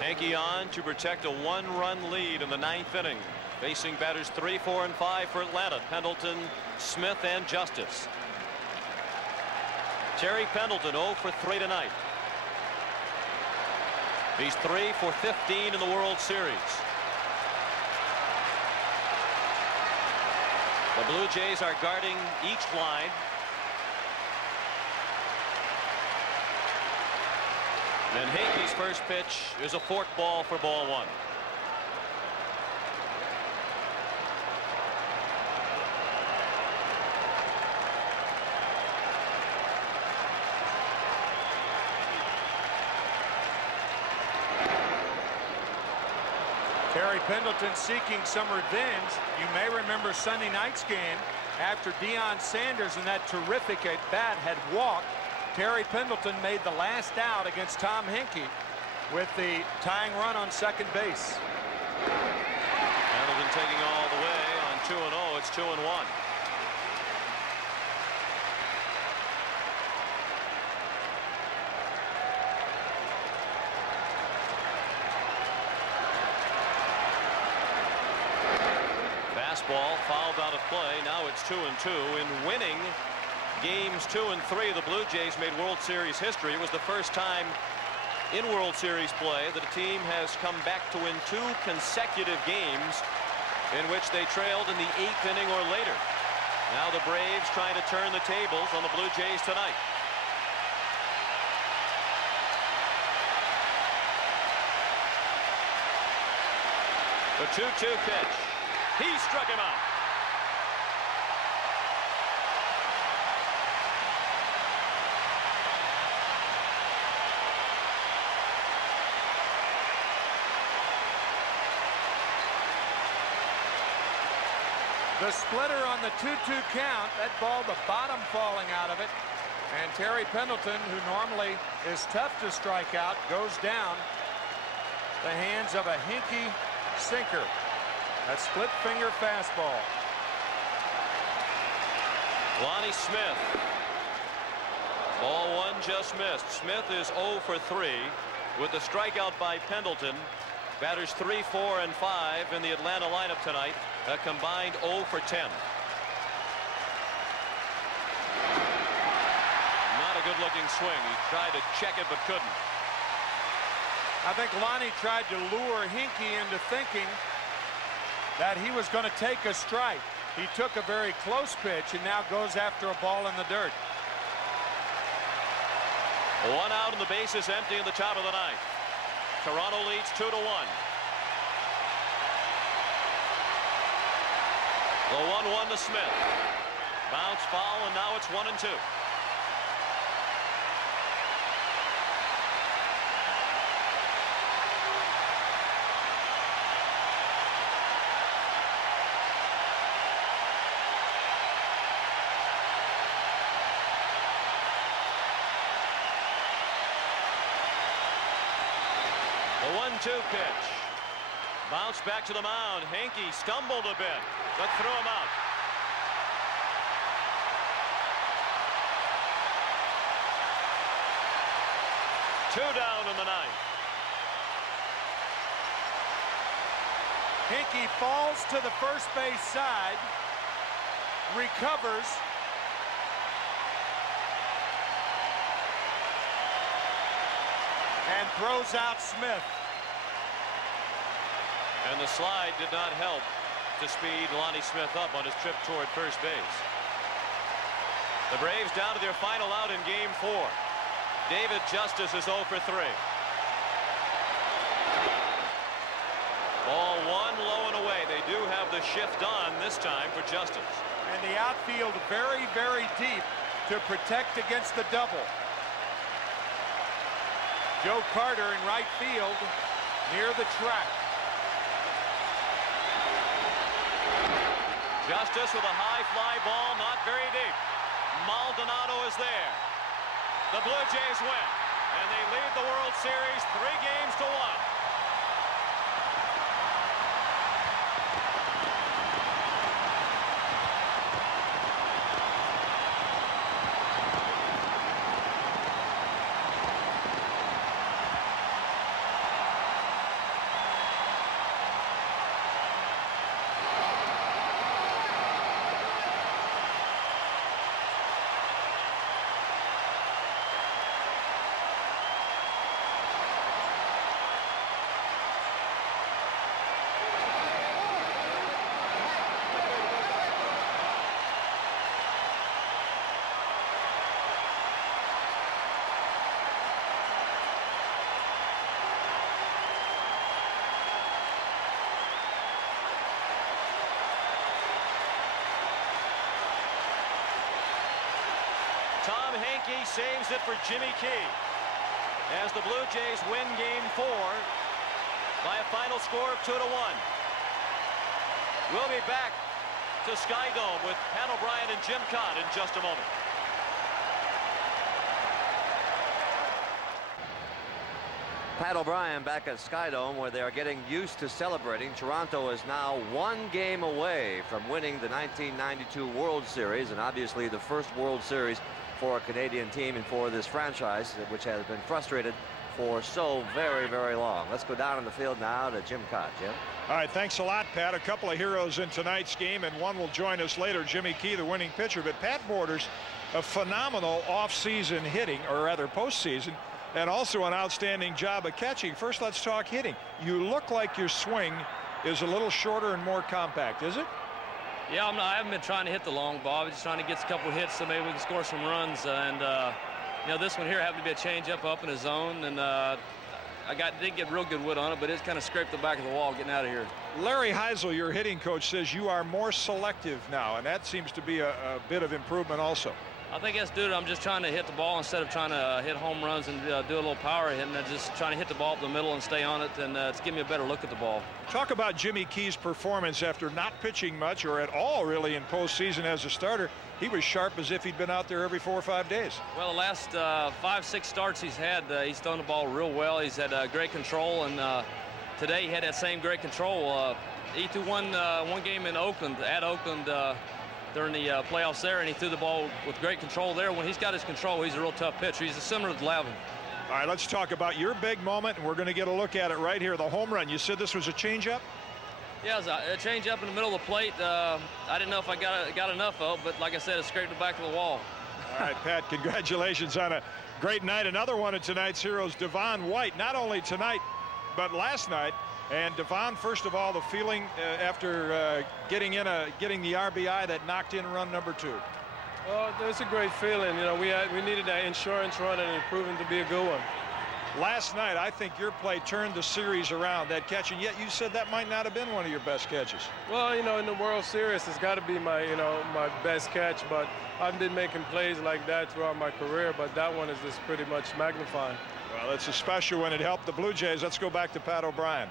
Hinkie on to protect a 1-run lead in the 9th inning. Facing batters 3, 4, and 5 for Atlanta: Pendleton, Smith, and Justice. Terry Pendleton 0 for 3 tonight. He's 3 for 15 in the World Series. The Blue Jays are guarding each line. And Hinkie's first pitch is a fork ball for ball 1. Terry Pendleton seeking some revenge. You may remember Sunday night's game after Deion Sanders and that terrific at bat had walked. Terry Pendleton made the last out against Tom Hinkie with the tying run on second base. Pendleton taking all the way on 2-0. It's 2-1. Fastball fouled out of play. Now it's 2-2. In winning games 2 and 3, the Blue Jays made World Series history. It was the first time in World Series play that a team has come back to win 2 consecutive games in which they trailed in the 8th inning or later. Now the Braves trying to turn the tables on the Blue Jays tonight. The 2-2 pitch. He struck him out. The splitter on the 2-2 count, that ball, the bottom falling out of it. And Terry Pendleton, who normally is tough to strike out, goes down the hands of a Hinkie sinker. That split finger fastball. Lonnie Smith. Ball 1 just missed. Smith is 0 for 3 with the strikeout by Pendleton. Batters 3, 4, and 5 in the Atlanta lineup tonight. A combined 0 for 10. Not a good-looking swing. He tried to check it but couldn't. I think Lonnie tried to lure Hinkie into thinking that he was going to take a strike. He took a very close pitch and now goes after a ball in the dirt. 1 out and the bases empty in the top of the 9th. Toronto leads 2-1. The 1-1 to Smith. Bounce foul, and now it's 1-2. The 1-2 pitch. Bounce back to the mound. Hinkie stumbled a bit, but threw him out. Two down in the 9th. Hinkie falls to the first base side, recovers, and throws out Smith. And the slide did not help to speed Lonnie Smith up on his trip toward first base. The Braves down to their final out in game 4. David Justice is 0 for 3. Ball 1 low and away. They do have the shift on this time for Justice. And the outfield very, very deep to protect against the double. Joe Carter in right field near the track. Justice with a high fly ball, not very deep. Maldonado is there. The Blue Jays win, and they lead the World Series 3 games to 1. Tom Henke saves it for Jimmy Key as the Blue Jays win Game 4 by a final score of 2-1. We'll be back to Sky Dome with Pat O'Brien and Jim Cott in just a moment. Pat O'Brien back at Sky Dome, where they are getting used to celebrating. Toronto is now 1 game away from winning the 1992 World Series, and obviously the first World Series for a Canadian team and for this franchise, which has been frustrated for so very, very long. Let's go down on the field now to Jim Cott. Jim? All right, thanks a lot, Pat. A couple of heroes in tonight's game, and one will join us later, Jimmy Key, the winning pitcher. But Pat Borders, a phenomenal offseason hitting, or rather postseason, and also an outstanding job of catching. First, let's talk hitting. You look like your swing is a little shorter and more compact, is it? Yeah, I haven't been trying to hit the long ball. I'm just trying to get a couple hits so maybe we can score some runs. And you know, this one here happened to be a changeup up in the zone, and didn't get real good wood on it, but it's kind of scraped the back of the wall getting out of here. Larry Heisel, your hitting coach, says you are more selective now, and that seems to be a bit of improvement also. I think that's due to I'm just trying to hit the ball instead of trying to hit home runs and do a little power hitting. I'm just trying to hit the ball up the middle and stay on it, and it's giving me a better look at the ball. Talk about Jimmy Key's performance after not pitching much or at all really in postseason as a starter. He was sharp as if he'd been out there every 4 or 5 days. Well, the last 5-6 starts he's had, he's thrown the ball real well. He's had great control, and today he had that same great control. He threw one game in Oakland, at Oakland, during the playoffs there, and he threw the ball with great control there. When he's got his control, he's a real tough pitcher. He's similar to Lavin. All right, let's talk about your big moment, and we're going to get a look at it right here, the home run. You said this was a changeup? Yeah, it was a changeup in the middle of the plate. I didn't know if I got enough of, but like I said, it scraped the back of the wall. All right, Pat, congratulations on a great night. Another one of tonight's heroes, Devon White, not only tonight, but last night. And Devon, first of all, the feeling after getting the RBI that knocked in run number 2. Well, it's a great feeling. You know, we needed that insurance run, and it proved to be a good one. Last night, I think your play turned the series around, that catch, and yet you said that might not have been one of your best catches. Well, you know, in the World Series, it's got to be my best catch, but I've been making plays like that throughout my career, but that one is just pretty much magnifying. Well, it's a special when it helped the Blue Jays. Let's go back to Pat O'Brien.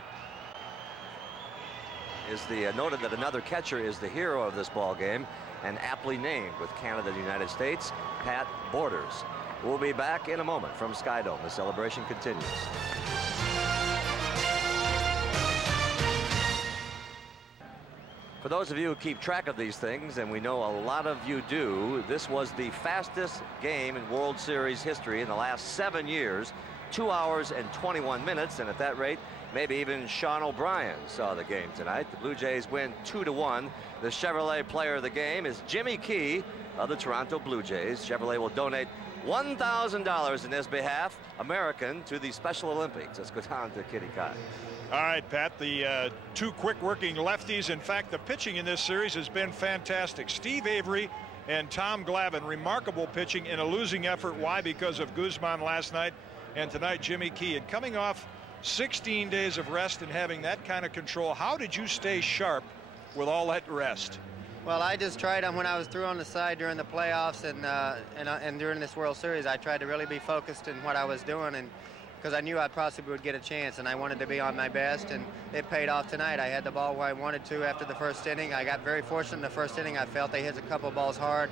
Is noted that another catcher is the hero of this ball game, and aptly named with Canada and the United States, Pat Borders. We'll be back in a moment from Sky Dome. The celebration continues. For those of you who keep track of these things, and we know a lot of you do, this was the fastest game in World Series history in the last 7 years. 2 hours and 21 minutes, and at that rate, maybe even Sean O'Brien saw the game tonight. The Blue Jays win 2-1. The Chevrolet player of the game is Jimmy Key of the Toronto Blue Jays. Chevrolet will donate $1,000 in his behalf, American, to the Special Olympics. Let's go down to Kitty Cott. All right, Pat, the 2 quick-working lefties. In fact, the pitching in this series has been fantastic. Steve Avery and Tom Glavine, remarkable pitching in a losing effort. Why? Because of Guzman last night, and tonight Jimmy Key. And coming off 16 days of rest and having that kind of control, how did you stay sharp with all that rest? Well, I just tried when I was through on the side during the playoffs and during this World Series. I tried to really be focused in what I was doing, and because I knew I possibly would get a chance, and I wanted to be on my best, and it paid off tonight. I had the ball where I wanted to after the first inning. I got very fortunate in the first inning. I felt they hit a couple balls hard.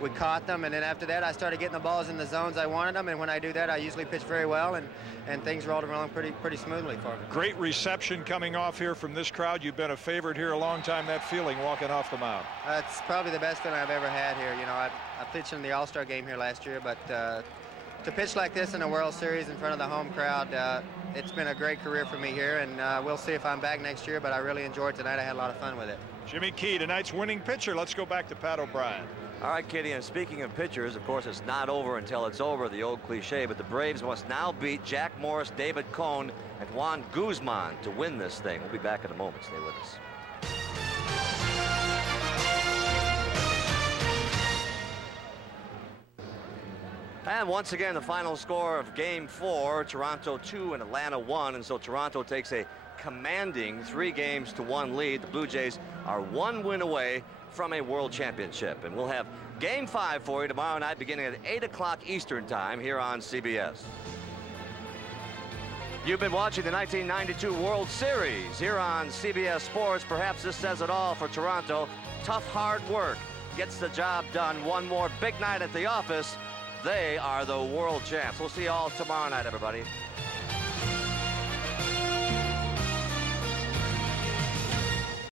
We caught them, and then after that, I started getting the balls in the zones I wanted them, and when I do that, I usually pitch very well, and things rolled around pretty smoothly for me. Great reception coming off here from this crowd. You've been a favorite here a long time. That feeling walking off the mound. It's probably the best feeling I've ever had here. You know, I pitched in the All-Star game here last year, but to pitch like this in a World Series in front of the home crowd, it's been a great career for me here, and we'll see if I'm back next year, but I really enjoyed tonight. I had a lot of fun with it. Jimmy Key, tonight's winning pitcher. Let's go back to Pat O'Brien. All right, Kitty, and speaking of pitchers, of course, it's not over until it's over, the old cliche, but the Braves must now beat Jack Morris, David Cone, and Juan Guzman to win this thing. We'll be back in a moment. Stay with us. And once again, the final score of Game 4, Toronto 2 and Atlanta 1, and so Toronto takes a commanding 3-1 lead. The Blue Jays are 1 win away from a world championship. And we'll have Game 5 for you tomorrow night beginning at 8 o'clock Eastern time here on CBS. You've been watching the 1992 World Series here on CBS Sports. Perhaps this says it all for Toronto. Tough, hard work gets the job done. One more big night at the office. They are the world champs. We'll see you all tomorrow night, everybody.